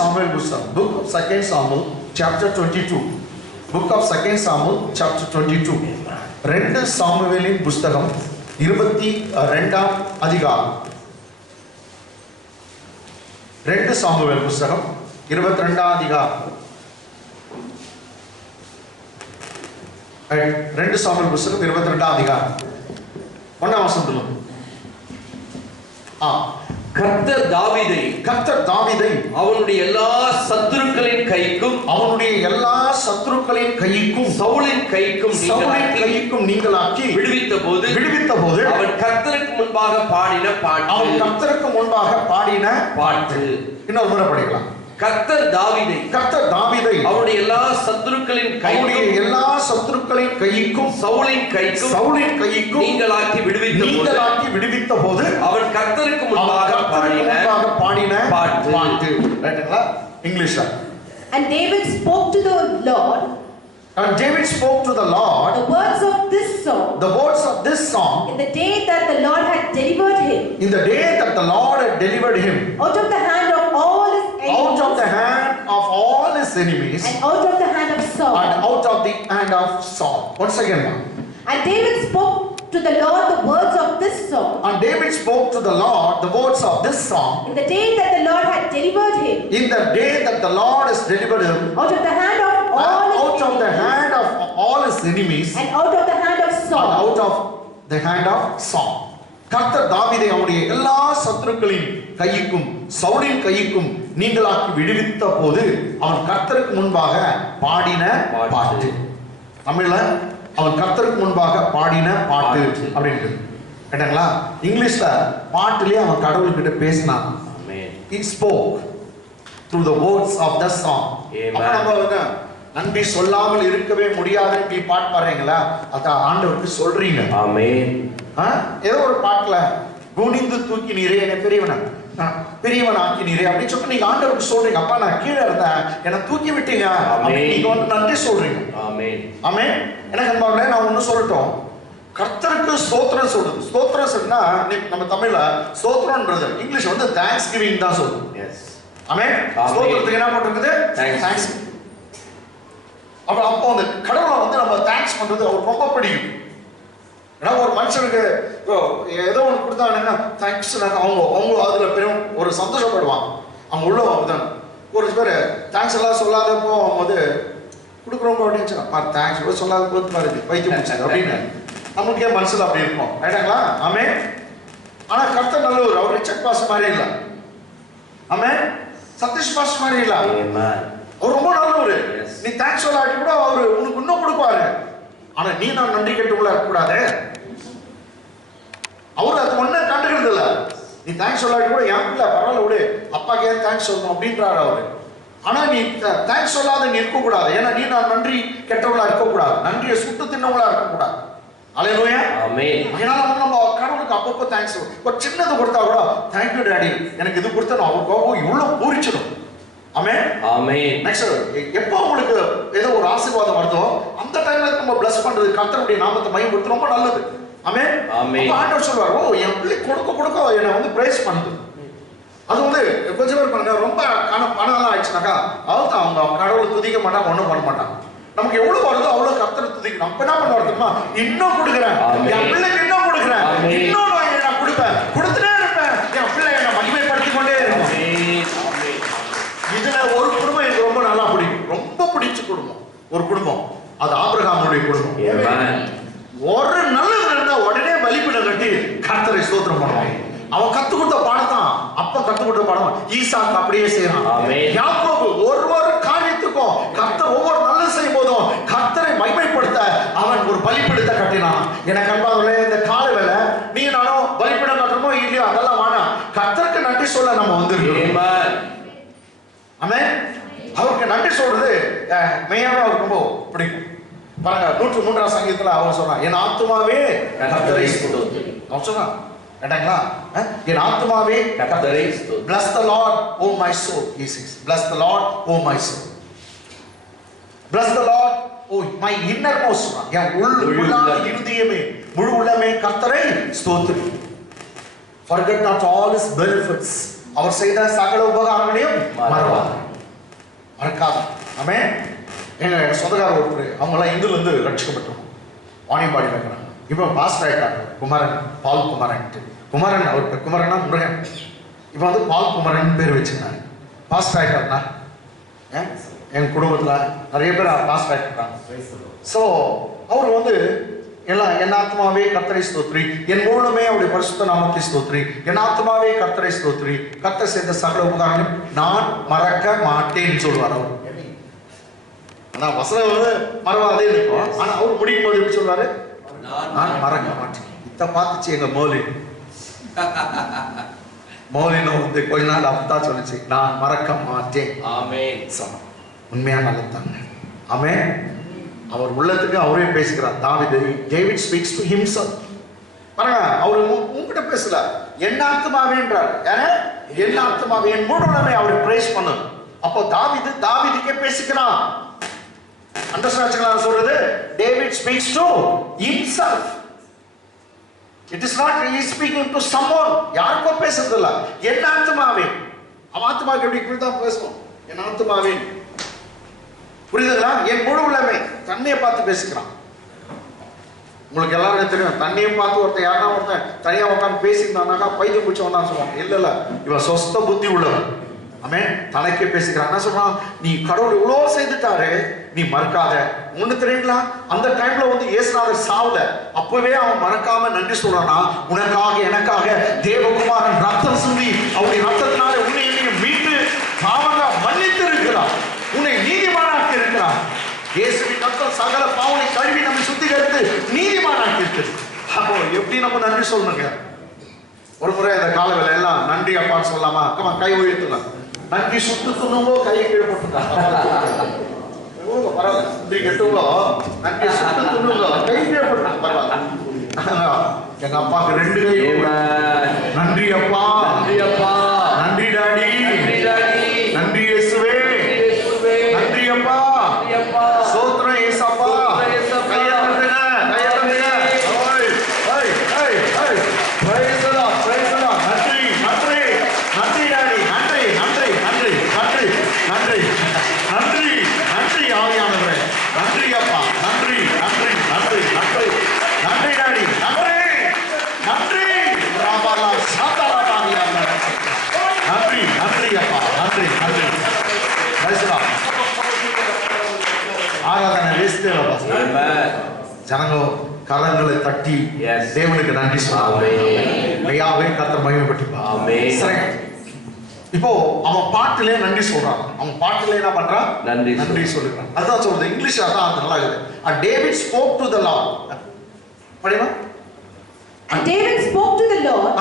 Samuel புத்தகம், book of 2 Samuel chapter 22. book of 2 Samuel chapter 22. 2 சாமுவேலின் புத்தகம் 22ஆம் அதிகாரம். 2 சாமுவேல் புத்தகம் 22ஆம் அதிகாரம். 2 சாமுவேல் புத்தகம் 22ஆம் அதிகாரம் 1ஆம் வசனத்திலும் கர்த்தர் தாவீதை அவனுடைய எல்லா சத்துருக்களின் கைக்கும் சவுலின் கைக்கும் நீங்களாக்கி விடுவித்த போது அவன் கர்த்தருக்கு முன்பாக பாடின பாட்டு. இன்னொரு முறை படிக்கலாம். கர்த்தர் தாவீதை அவருடைய எல்லா சத்துருக்களின் கைக்கும் சவுலின் கைக்கும் நீங்களாக்கி விடுவித்த போது அவன் கர்த்தருக்கு முன்பாக பாடின பாட்டு. ரைட்டுங்களா? இங்கிலீஷ்ல. And David spoke to the Lord the words of this song in the day that the Lord had delivered him out of the hand of all his enemies and out of the hand of Saul. Once again, and David spoke to the Lord the words of this song in in the day that the Lord had delivered him out of the hand of all his enemies and out of the hand of Saul. கர்த்தர் தாவீதை அவருடைய எல்லா சத்துருக்களின் கைக்கும் சவுலின் கைக்கும் நீங்களாக்கி விடுவித்த போது அவன் கர்த்தருக்கு முன்பாக பாடின பாட்டு. தமிழ்ல அவன் கர்த்தருக்கு முன்பாக பாடின பாட்டு அப்படின்றது கேட்டாங்களா? இங்கிலீஷ்ல பாட்டுலயே அவன் கடவுள்கிட்ட பேசினான். He spoke through the words of the song. நன்றி சொல்லாமல் இருக்கவே முடியாதுன்னு நீ பாட்டு பாடுறீங்களா? அதான் ஆண்டவருக்கு சொல்றீங்க. ஆமென். ஏதோ ஒரு பாட்டுல குனிந்து தூக்கி நீரே என்னை பெரியவன் ஆக்கி நீரே அப்படின்னு சொல்லி நீங்க ஆண்டவருக்கு சொல்றீங்க. அப்பா நான் கீழே இருந்தேன், என்னை தூக்கி விட்டீங்க, நீங்க வந்து நன்றி சொல்றீங்க. ஆமென். எனக்கு அன்பானவர்களே, நான் ஒண்ணு சொல்லட்டும். கர்த்தருக்கு ஸ்தோத்திரம் சொல்றது. ஸ்தோத்திரம் சொன்னா நம்ம தமிழ்ல ஸ்தோத்திரம்ன்றது இங்கிலீஷ் வந்து தேங்க்ஸ் கிவிங் தான் சொல்றோம். ஆமென். ஸ்தோத்திரத்துக்கு என்ன போட்டிருக்குது? தேங்க்ஸ். அப்போ அந்த கடவுளை வந்து நம்ம தேங்க்ஸ் பண்றது அவருக்கு ரொம்ப பிடிக்கும். ஏன்னா ஒரு மனுஷனுக்கு ஏதோ ஒன்று கொடுத்தாங்கன்னா தேங்க்ஸ் அவங்க அதுல பெரும் ஒரு சந்தோஷப்படுவாங்க. அவங்க உள்ள தான் ஒரு பேர் தேங்க்ஸ் எல்லாம் சொல்லாதப்போ அவங்க வந்து கொடுக்குறவங்க அப்படின்னு தேங்க்ஸ் சொல்லாத போது பாருது வைத்தியம் முடிச்சாங்க அப்படின்னு நமக்கு ஏன் மனசுல அப்படி இருக்கும். ரைட்டாங்களா? ஆமே. ஆனா கர்த்தர் நல்லவர். அவர் ரிச்சர்ட் பாஸ் மாதிரி இல்லை. ஆமே. சதீஷ் பாஸ் மாதிரி இல்லை. அவர் ரொம்ப நல்லவர். நீ தேங்க்ஸ் சொல்லாட்டி கூட அவரு உனக்கு இன்னும் கொடுப்பாரு. ஆனா நீ நான் நன்றி கேட்டுக்குள்ள இருக்கக்கூடாது. அவரு அது ஒன்னும் கண்டுக்கிறது இல்ல. நீ தேங்க்ஸ் சொல்லாட்டி கூட என் பிள்ளை பரவாயில்ல விடு, அப்பாக்கு ஏன் தேங்க்ஸ் சொல்லணும் அப்படின்றாரு அவரு. ஆனா நீ தேங்க்ஸ் சொல்லாத நீ இருக்கக்கூடாது. ஏன்னா நீ நான் நன்றி கெட்டவங்களா இருக்கக்கூடாது, நன்றியை சுட்டு தின்னவங்களா இருக்கக்கூடாது. அல்லேலூயா. ஆமென். அதனால நம்ம கடவுளுக்கு அப்பப்போ தேங்க்ஸ் ஒரு சின்னது கொடுத்தா கூட தேங்க்யூ டாடி எனக்கு இது கொடுத்தா அவர் கோபம் இவ்வளவு பூரிச்சிடும். ஆமென். ஆமென். நெக்ஸ்ட் எப்போ உங்களுக்கு ஏதோ ஒரு ஆசீர்வாதம் வருதோ அந்த டைம்ல நம்ம பிளஸ் பண்றது கர்த்தருடைய நாமத்தை மகிமைப்படுத்த ரொம்ப நல்லது. ஆமென். ஆமென். ஆண்டவர் சொல்வார், ஓ என் பிள்ளை கொடுக்க என்ன வந்து பிரைஸ் பண்ணுது. அது வந்து கொஞ்சம் பேர் பண்ணுங்க ரொம்ப பணம் எல்லாம் ஆயிடுச்சுனாக்கா அவ்வளோதான் அவங்க கடவுளை துதிக்க மாட்டாங்க, ஒன்றும் பண்ண மாட்டாங்க. நமக்கு எவ்வளவு வருதோ அவ்வளவு கர்த்தரை துதிக்கணும். நம்ம என்ன பண்ணுவோம் தெரியுமா? இன்னும் கொடுக்குறேன், என் பிள்ளைக்கு இன்னும் கொடுக்குறேன், இன்னும் நான் கொடுப்பேன், கொடுத்துட்டே இருப்பேன், என் பிள்ளை என்னை மகிமைப்படுத்திக் கொண்டே இருக்கும். இதுல ஒரு குடும்பம் எனக்கு ரொம்ப நல்லா பிடிக்கும், ரொம்ப பிடிச்ச குடும்பம் ஒரு குடும்பம், அது ஆபிரகாமுடைய குடும்பம். ஒரு நல்லது இருந்தா உடனே பலிபீடம் கட்டி கர்த்தரை ஸ்தோத்திரம் பண்ணுவாங்க. அவன் கத்து கொடுத்த பாடம் தான் அப்ப கத்து கொடுத்த பாடம் ஈசாக்கு அப்படியே செய்யறான். யாக்கோபு ஒரு காரியத்துக்கும் கர்த்தர் ஒவ்வொரு நல்லது செய்யும் போதும் கர்த்தரை மகிமைப்படுத்த அவன் ஒரு பலிபீடத்தை கட்டினான். எனக்கு அன்பாகவே இந்த கால வேலை நீ நானும் பலிபீடம் கட்டணுமோ இல்லையோ அதெல்லாம் வேணாம், கர்த்தருக்கு நன்றி சொல்ல நம்ம வந்துருக்கோம். ஆமென். அவருக்கு நன்றி சொல்றது மெய்யாவே அவருக்கு ரொம்ப பிடிக்கும். பாருங்க 103ஆம் சங்கீதத்துல அவன் சொன்னான், என் ஆத்துமாவே கர்த்தரை ஸ்தோத்திரி. அவன் சொன்னான் கேட்டாங்களா? என் ஆத்துமாவே கர்த்தரை ஸ்தோத்திரி. Bless the Lord, O my soul. He says, bless the Lord, O my soul. Bless the Lord, O my innermost. என் உள்ளான இருதயமே முழு உள்ளமே கர்த்தரை ஸ்தோத்திரி. Forget not all his benefits. அவர் செய்த சகல உபகாரங்களையும் மறவாதே. நடக்காது. ஆமென். எங்க சொந்தக்கார ஒருத்தர் அவங்களாம் இந்துல இருந்து ரட்சிக்கப்பட்டோம், வாணியம்பாடியில் இருக்கிறாங்க. இப்போ பாஸ்டர் ஆயிட்டாங்க, குமரன், பால் குமரன். குமரன் அவருக்கு குமரனா முருகன், இப்போ வந்து பால் குமரன் பேர் வச்சுக்கிறாங்க. பாஸ்டர் ஆயிட்டாருன்னா என் குடும்பத்தில் நிறைய பேர் பாஸ்டர் ஆயிட்டாங்க. ஸோ அவர் வந்து எல்லாம் என் ஆத்மாவே கர்த்தரை ஸ்தோத்திரி, என் மூலமே அவருடைய பரிசுத்த நாமத்தை ஸ்தோத்திரி, என் ஆத்மாவே கர்த்தரை ஸ்தோத்திரி, கர்த்தர் செய்த சகல உபகாரங்களையும் நான் மறக்க மாட்டேன்னு சொல்லுவார் அவர். ஆனா வசனம் வந்து மறவாதே இருக்கும். ஆனா அவர் முடிக்கும் போது எப்படி சொல்றாரு? நான் மறக்க மாட்டேன். இத பார்த்துச்சு எங்க மௌலினும் வந்து கொஞ்ச நாள் அப்படித்தான் சொல்லிச்சு, நான் மறக்க மாட்டேன். ஆமென். உண்மையா நல்லதாங்க. ஆமென். அவர் உள்ளத்துக்கு அவரே பேசுகிறார். David speaks to himself. பாருங்க, அவர் உங்ககிட்ட பேசல, என் ஆத்மாவேன்றார். என் ஆத்மாவே, என் முழுமே அவரை பிரைஸ் பண்ணு. அப்போ தாவீதுக்கே பேசிக்கிறான். அண்டர்ஸ்டாண்ட் சொல்றது, David speaks to himself. It is not he is speaking to someone. யாருக்கோ பேசுறது இல்ல, என் ஆத்மாவே. அவன் ஆத்மாவுக்கு எப்படி இப்படிதான் பேசணும், என் ஆத்மாவே. புரியுதுங்களா? என் முழு உள்ளமே. தண்ணியை பார்த்து பேசிக்கிறான். உங்களுக்கு எல்லாருக்கும் தெரியும், தண்ணியை பார்த்து ஒருத்தன் யாரா ஒருத்தன் தனியா உட்காந்து பேசியிருந்தானாக்கா பைத்தியம் பிடிச்சவன் தான் சொல்லுவாங்க. இல்ல இவன் சொஸ்த புத்தி உள்ளவன். ஆமென். தனக்கே பேசிக்கிறான். என்ன சொல்றான்? நீ கடவுள் இவ்வளவு செய்துட்டாரு, நீ மறக்காத. ஒண்ணு தெரியுங்களா, அந்த டைம்ல வந்து இயேசுநாதர் சாவல, அப்பவே அவன் மறக்காம நன்றி சொல்றானா, உனக்காக எனக்காக தேவகுமாரன் ரத்தம் சிந்தி அவருடைய ரத்தத்தினால உன்னை என்னையும் மீட்டு பாவங்க மன்னித்து இருக்கிறார், உன்னை நீதிமானாக்கி இருக்கிறார். இயேசுவின் ரத்தம் சகல பாவனை கழுவி நம்மை சுத்திகரித்து நீதிமானாக்கி இருக்குது. அப்போ எப்படி நம்ம நன்றி சொல்லணுங்க? ஒரு முறை இந்த கால வேலை எல்லாம் நன்றி அப்பான்னு சொல்லலாமா? அக்கமா கை உயர்த்தலாம். நன்றி சுட்டு துணுங்கோ, கையை கீழே போட்டுருக்காங்க. பரவாயில்ல, நன்றி கெட்டுங்களோ, நன்றி சுட்டு துணுங்கோ, கை கீழே போட்டுருக்காங்க. பரவாயில்ல. எங்க அப்பாவுக்கு 2 கை. நன்றி அப்பா, நன்றி அப்பா, நன்றி டாடி, நன்றி டாடி, நன்றி இயேசுவே, நன்றி அப்பா, சோத்ரம் ஏசப்பா. கையெழுத்துங்க, கையெழுத்துங்க. ஓய் ஓய் ஓய், praise the Lord, praise the Lord. நன்றி நன்றி நன்றி டாடி, நன்றி நன்றி நன்றி நன்றி நன்றி நன்றி நன்றி ஆவியானவரே, நன்றி அப்பா, நன்றி நன்றி நன்றி நன்றி நன்றி டாடி, நன்றி நன்றி ராபாலா சாதாரா ஆவியானவரே, நன்றி நன்றி அப்பா, நன்றி நன்றி. praise the Lord. ஆராதனை வேஸ்டே இல்ல. ஜனங்க கரங்களை தட்டி தேவனுக்கு நன்றி சொல்லுவாங்க. கர்த்தர் மகிமைப்பட்டிருப்பார். ஆமென். இப்போ அவன் பாட்டிலே நன்றி சொல்றான். அவன் பாட்டிலே என்ன பண்றான்? நன்றி சொல்லுறான். அதான் சொல்றது, இங்கிலீஷ் அதான் நல்லா இருக்குது. And David spoke to the Lord. படிமா? And David spoke to the Lord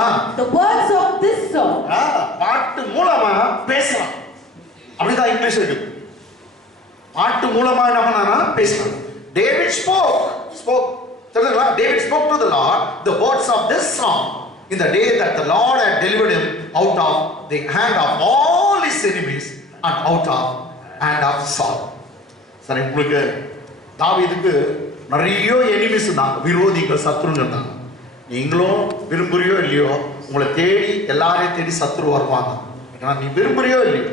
the words of this song. பாட்டு மூலமா பேசலாம். அப்படிதான் இங்கிலீஷ் இருக்கு. பாட்டு மூலமா என்ன பண்ணானா? பேசலாம். David spoke. தெரியுங்களா? David spoke to the Lord the words of this song in the day that the Lord had delivered him out of the hand of all his enemies and out of hand of Saul. சரி, உங்களுக்கு தாவீதுக்கு நிறைய enemies தான், விரோதிகள், சத்துருங்க தான். நீங்களும் விரும்புறியோ இல்லையோ, உங்களை தேடி எல்லாரையும் தேடி சத்துரு வருவாங்க. நீ விரும்புறியோ இல்லையோ.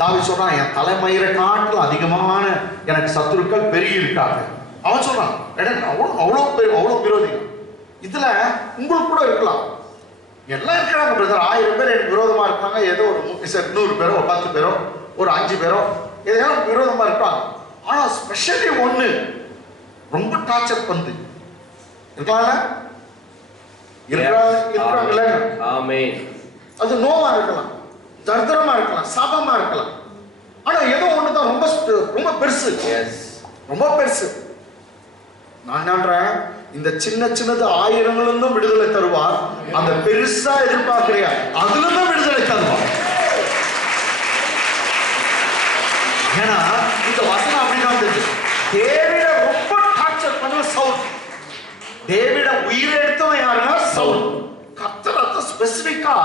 தாவீது சொல்றான், என் தலைமயிரை காட்டில் அதிகமான எனக்கு சத்துருக்கள் பெருகி இருக்காங்க. அவன் சொல்றான், அவ்வளோ விரோதிகள். இதுல உங்களுக்கு கூட இருக்கலாம். எல்லாம் இருக்கிறாங்க பிரதர், 1000 பேர் எனக்கு விரோதமா இருக்காங்க. ஏதோ ஒரு 100 பேரோ 10 பேரோ ஒரு 5 பேரோ எதையாவது விரோதமா இருப்பாங்க. ஆனா ஸ்பெஷலி ஒண்ணு ரொம்ப டார்ச்சர் பண்ணுது இருக்கலாம்ல, இருக்கிறாங்கல்ல. ஆமென். அது நோவா இருக்கலாம், தரித்திரமா இருக்கலாம், சாபமா இருக்கலாம். ஆனா ஏதோ ஒண்ணுதான் ரொம்ப பெருசு, ரொம்ப பெருசு. நான் நன்றேன், இந்த சின்னது ஆயிரங்களும் விடுதலை தருவார். அந்த பெருசா எதிர்பார்க்கிறியா, அதுல தான் விடுதலை தருவார். ஏன்னா இந்த வசனம் அப்படிதான் தெரியுது. டேவிட ரொம்ப டார்ச்சர் பண்ண சவுல். டேவிட உயிரை எடுத்தவன் யாருன்னா சவுல். கர்த்தர் ஸ்பெசிபிக்கா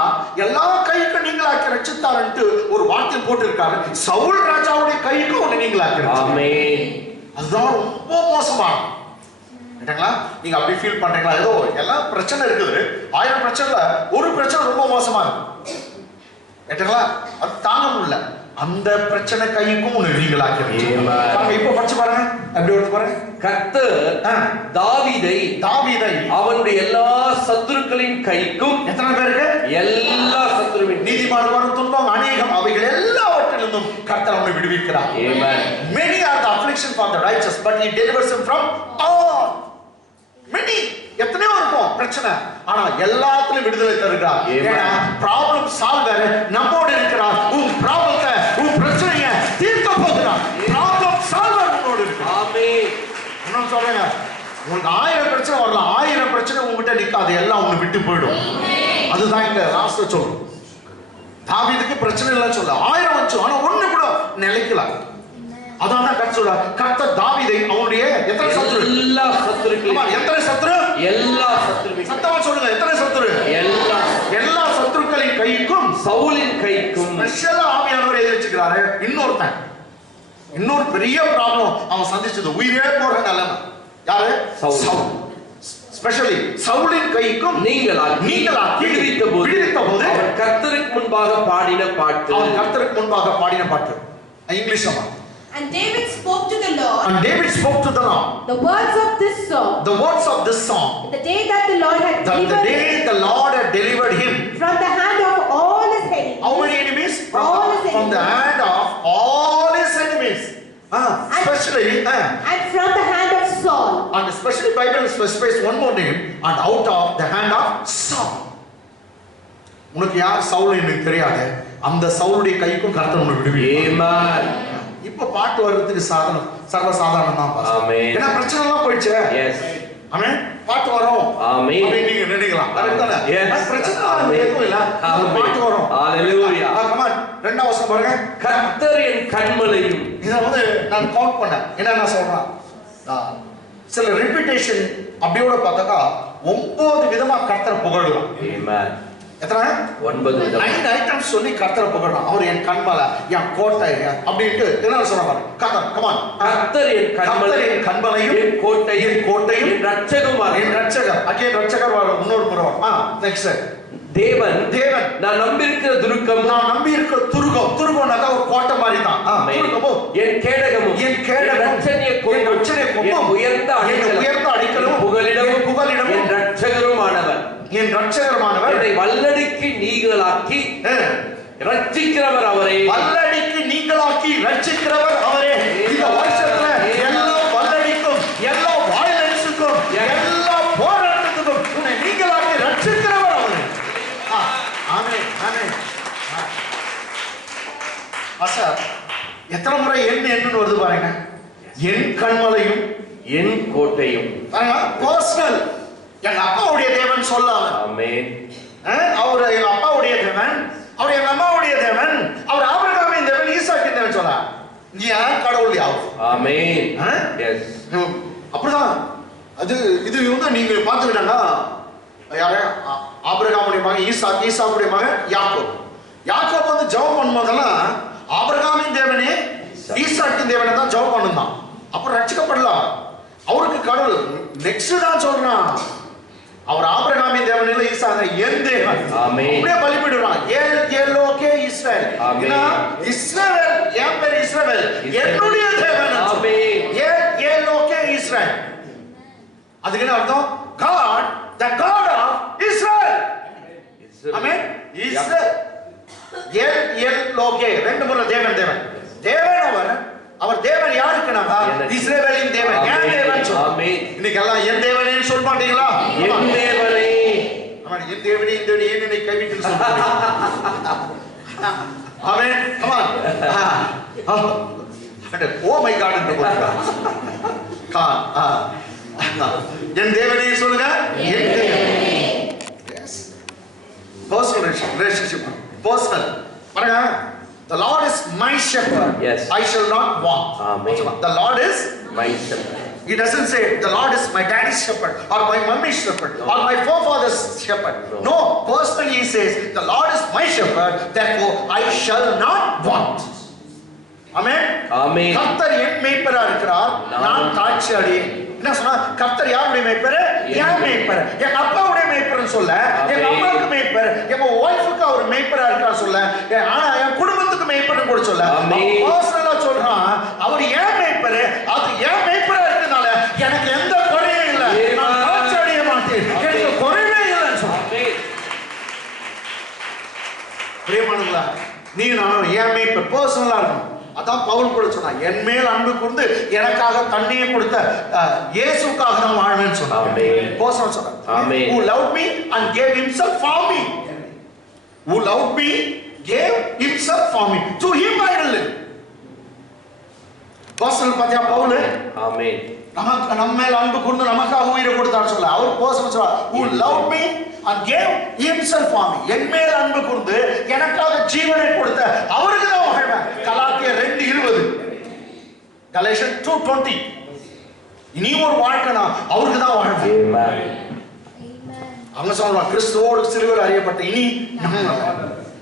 எல்லா கைக்கும் நீங்களாக்கி ரட்சித்தார்ன்ட்டு ஒரு வார்த்தை போட்டு இருக்காரு. சவுல் ராஜாவுடைய கைக்கு ஒண்ணு நீங்களாக்கி. ஆமென். அதுதான் ரொம்ப மோசமான. நீங்க அப்படி ஃபீல் பண்றீங்களா? ஏதோ எல்லா பிரச்சனை இருக்குது, 1000 பிரச்சனைல ஒரு பிரச்சனை ரொம்ப மோசமா இருக்கு, அது தாங்க முடியல. அந்த பிரச்சனை கைக்கும் உன்னை நீங்களாக்கிறீங்க. இப்போ படிச்சு பாருங்க, அப்படி எடுத்து பாருங்க. கர்த்தர் தாவீதை அவனுடைய எல்லா சத்துருக்களின் கைக்கும், எத்தனை பேருக்கு? எல்லா சத்துருவின், நீதிமான் வரும் துன்பம் அநேகம், அவைகள் எல்லாவற்றிலிருந்தும் கர்த்தர் அவனை விடுவிக்கிறார். Amen. Many are the affliction for the righteous, but he delivers him from all. Many, எத்தனையோ இருக்கும் பிரச்சனை, ஆனா எல்லாத்துலயும் விடுதலை தருகிறார். ஏன்னா ப்ராப்ளம் சால்வர் நம்மோடு இருக்கிறார். உன் ப்ராப்ளத்தை, உன் பிரச்சனையை தீர்க்க போகிறார். ப்ராப்ளம் சால்வர் நம்மோடு இருக்கிறார். ஆமென். என்ன சொல்றேங்க, உங்களுக்கு 1000 பிரச்சனை வரலாம், 1000 பிரச்சனை உங்ககிட்ட நிக்காது, எல்லாம் உன்னை விட்டு போயிடும். அதுதான் இங்க லாஸ்ட்ல சொல்லும். தாவீதுக்கு பிரச்சனை இல்லைன்னு சொல்ல, 1000 வந்துச்சு, ஆனா ஒண்ணு கூட நிலைக்கல. அதான் கர்த்தர் சொல்றார், கர்த்தர் தாவீதை அவனுடைய எத்தனை சத்துரு, எல்லா சத்துருக்களும், எத்தனை சத்துரு, எல்லா சத்துருவின், சத்தமா சொல்லுங்க, எத்தனை சத்துரு, எல்லா சத்துருக்களின் கைக்கும், சவுலின் கைக்கும் ஸ்பெஷலா ஆவியானவர் எழுதி வச்சுக்கிறாரு. இன்னொரு பெரிய ப்ராப்ளம் அவன் சந்திச்சது, உயிரே போற நிலைமை. யாரு? சவுல். ஸ்பெஷலி சவுலின் கைக்கும் நீங்களாக்கி விடுவித்த போது அவன் கர்த்தருக்கு முன்பாக பாடின பாட்டு. இங்கிலீஷ் அம்மா. And David spoke to the Lord. The words of this song. The day that the Lord had delivered him from the hand of all his enemies. How many enemies? From the hand of all his enemies. Especially and from the hand of Saul. And especially Bible specifies one more name, and out of the hand of Saul. உனக்கு யார் சவுல் எனக்கு தெரியாது, அந்த சவுலுடைய கைக்கும் கர்த்தர் உன்னை விடுவிப்பார். இப்ப பாட்டு வர்றதுக்கு சர்வ சாதாரணம் தான். ஆமென். ஏன்னா பிரச்சனை எல்லாம் போயிடுச்சு. எஸ். ஆமென். பாட்டு வரும். ஆமென். நீங்க நினைக்கலாம். கரெக்ட் தானே? எஸ். பிரச்சனை எதுவும் இல்ல. பாட்டு வரும். ஹalleluya. Come on. ரெண்டாவது வசனம் பாருங்க. கர்த்தர் என் கண்மலையும். இத நான் கவுண்ட் பண்ணேன். என்ன சொல்றேன்? சில ரிப்பீட்டேஷன் அப்படியோட பார்த்தாக்கா 9 விதமா கர்த்தரை புகழலாம். ஆமென். எத்தனை? 9 விதம். 9 ஐட்டம்ஸ் சொல்லி கர்த்தரை புகழலாம். அவர் என் கண்மலை, என் கோட்டை அப்படிட்டு என்ன சொல்றாங்க? Come on. கர்த்தர் என் கண்மலையும், என் கோட்டையும், என் ரட்சகர். அகைன் ரட்சகர் வர இன்னொரு முறை. நெக்ஸ்ட் தேவன் நான் நம்பியிருக்கிற துருகம்னாக்கா ஒரு கோட்டை மாதிரி தான். என் கேடகமும், ரட்சணிய உயர்ந்த அடிக்கலும், புகலிடம், என் ரட்சகருமானவர் என்னை வல்லடிக்கு நீங்களாக்கி ரட்சிக்கிறவர் அவரே. இந்த வருஷத்துல எல்லா வல்லடிக்கும், எல்லா வயலன்ஸுக்கும், எல்லா போராட்டத்துக்கும் உன்னை நீங்களாக்கி ரட்சிக்கிறவர் அவரே. ஆமென், ஆமென். எத்தனை முறை என்னன்னு வருது பாருங்க. என் கண்மலையும், என் கோட்டையும். பர்சனல். எங்க அப்பாவுடைய தேவன் சொல்லாம. ஆமென். அவர் எங்க அப்பாவுடைய தேவன், அவர் எங்க அம்மாவுடைய தேவன், அவர் ஆபிரகாமின் தேவன், ஈசாக்கின் தேவன் சொல்ல. நீ யார் கடவுள் யாவும். ஆமென். எஸ். அப்படிதான். இது நீங்க பாத்துக்கிட்டாங்க. யாரு? ஆபிரகாமுடைய மகன் ஈசாக், ஈசாக்குடைய மகன் யாக்கோப் வந்து ஜெபம் பண்ணும்போதெல்லாம் ஆபிரகாமின் தேவனே ஈசாக்கின் தேவனை தான் ஜெபம் பண்ணுதான். அப்புறம் ரட்சிக்கப்படலாம். அவருக்கு கடவுள் நெக்ஸ்ட் தான் சொல்றான், அவர் ஆபிரகாமின் தேவன் இல்ல, ஈசாக் என் தேவன். அப்படியே பலிபிடுறான். ஏலோகே இஸ்ரவேல். இஸ்ரவேல் என் பேர் இஸ்ரவேல், என்னுடைய தேவன். ஏலோகே இஸ்ரவேல். அதுக்கு என்ன அர்த்தம்? God, the God of Israel. ஆமென். இஸ்ரவேல் ஏலோகே ரெண்டு முறை தேவன். அவர் தேவன் யாருக்குனாக்கா இஸ்ரவேலின் தேவன், என் தேவன் சொல்றான். இன்னைக்கு எல்லாம் என் தேவனே சொல்ல மாட்டீங்களா? என் தேவனே. ஆமென். என் தேவனே இந்த என்னை கைவிட்டு சொல்றாங்க. Amen. Come on. Oh my god என்று போடுங்க. என் தேவனே சொல்லுங்க. என் தேவனே. எஸ். Personal relationship. பர்சனல். பாருங்க. The Lord is my shepherd. Yes. I shall not want. Amen. The Lord is my shepherd. He doesn't say the Lord is my daddy's shepherd or my mummy's shepherd or my forefather's shepherd. No. Personally he says the Lord is my shepherd, therefore I shall not want. Amen. Amen. கர்த்தர் என் மேய்ப்பரா இருக்கிறார், நான் தாட்சி அடையேன். என்ன சொன்னா? கர்த்தர் யாருடைய மேய்ப்பர்? என் மேய்ப்பர். என் அப்பாவுடைய மேய்ப்பர்னு சொல்ல, என் அம்மாவுக்கு மேய்ப்பர், என் வைஃப்க்கு அவர் மேய்ப்பரா இருக்கார் சொல்ல, ஆனா என் குடும்பத்துக்கு மேய்ப்பர் மேய்ப்பன் கூட சொல்ல, ஆமென். பர்சனலா சொல்றான். அவர் ஏன் மேய்ப்பரு, அது ஏன் மேய்ப்பரா இருக்கனால எனக்கு எந்த குறையும் இல்லை, நான் தாழ்ச்சி அடைய மாட்டேன், எனக்கு குறைவே இல்லைன்னு சொல்றான். பிரியமானவர்களா, நீ நானும் ஏன் மேய்ப்பர் பர்சனலா இருக்கணும். அதான் பவுல் கூட சொன்னா, என் மேல் அன்பு கூர்ந்து எனக்காக தண்ணியை கொடுத்த இயேசுக்காக நான் வாழ்வேன்னு சொன்னான். பர்சனல் சொன்னான். Who loved me and gave himself for me. Who loved me gave himself for me. To him I will live. Personal பாத்தியா பவுல்? ஆமென். நமக்கு நம்ம மேல் அன்பு கூர்ந்து நமக்காக உயிரை கொடுத்தார் சொல்ல. அவர் பர்சனல் சொல்றார். Who loved me and gave himself for me. என் மேல் அன்பு கூர்ந்து எனக்காக ஜீவனை கொடுத்த அவருக்கு தான் வாழ்வேன். கலாத்தியர் 2:20. Galatians 2:20. இனி ஒரு வாழ்க்கைனா அவருக்கு தான் வாழ்வேன். அவங்க சொல்றாங்க, கிறிஸ்துவோடு சிலுவையில் அறியப்பட்ட இனி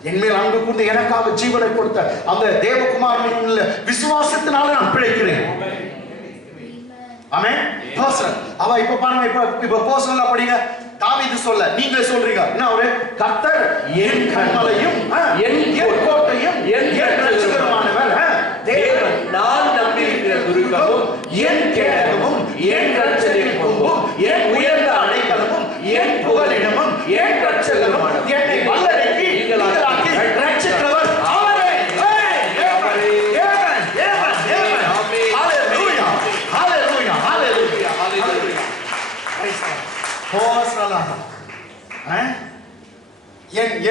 என் மேல் அன்பு கூர்ந்து எனக்காக ஜீவனை கொடுத்த அந்த தேவகுமாரனின் விசுவாசத்தினால நான் பிழைக்கிறேன். ஆமென். பர்சனல். அவ இப்ப பாருங்க, இப்ப பர்சனலா படிங்க. தாவீது சொல்ல, நீங்க சொல்றீங்க என்ன? அவரு கர்த்தர் என் கண்மலையும் என் கோட்டையும் என் இரட்சகருமானவர், தேவன் நான் நம்பியிருக்கிற துருகமும் என் கேடகமும் என் இரட்சகரும் என் உயர்ந்த அடைக்கலமும் என் புகலிடமும் என் இரட்சகருமானவர், என்னை வல்லடைக்கு நீங்களாக்கி இரட்சிக்கிறவர் அவரே.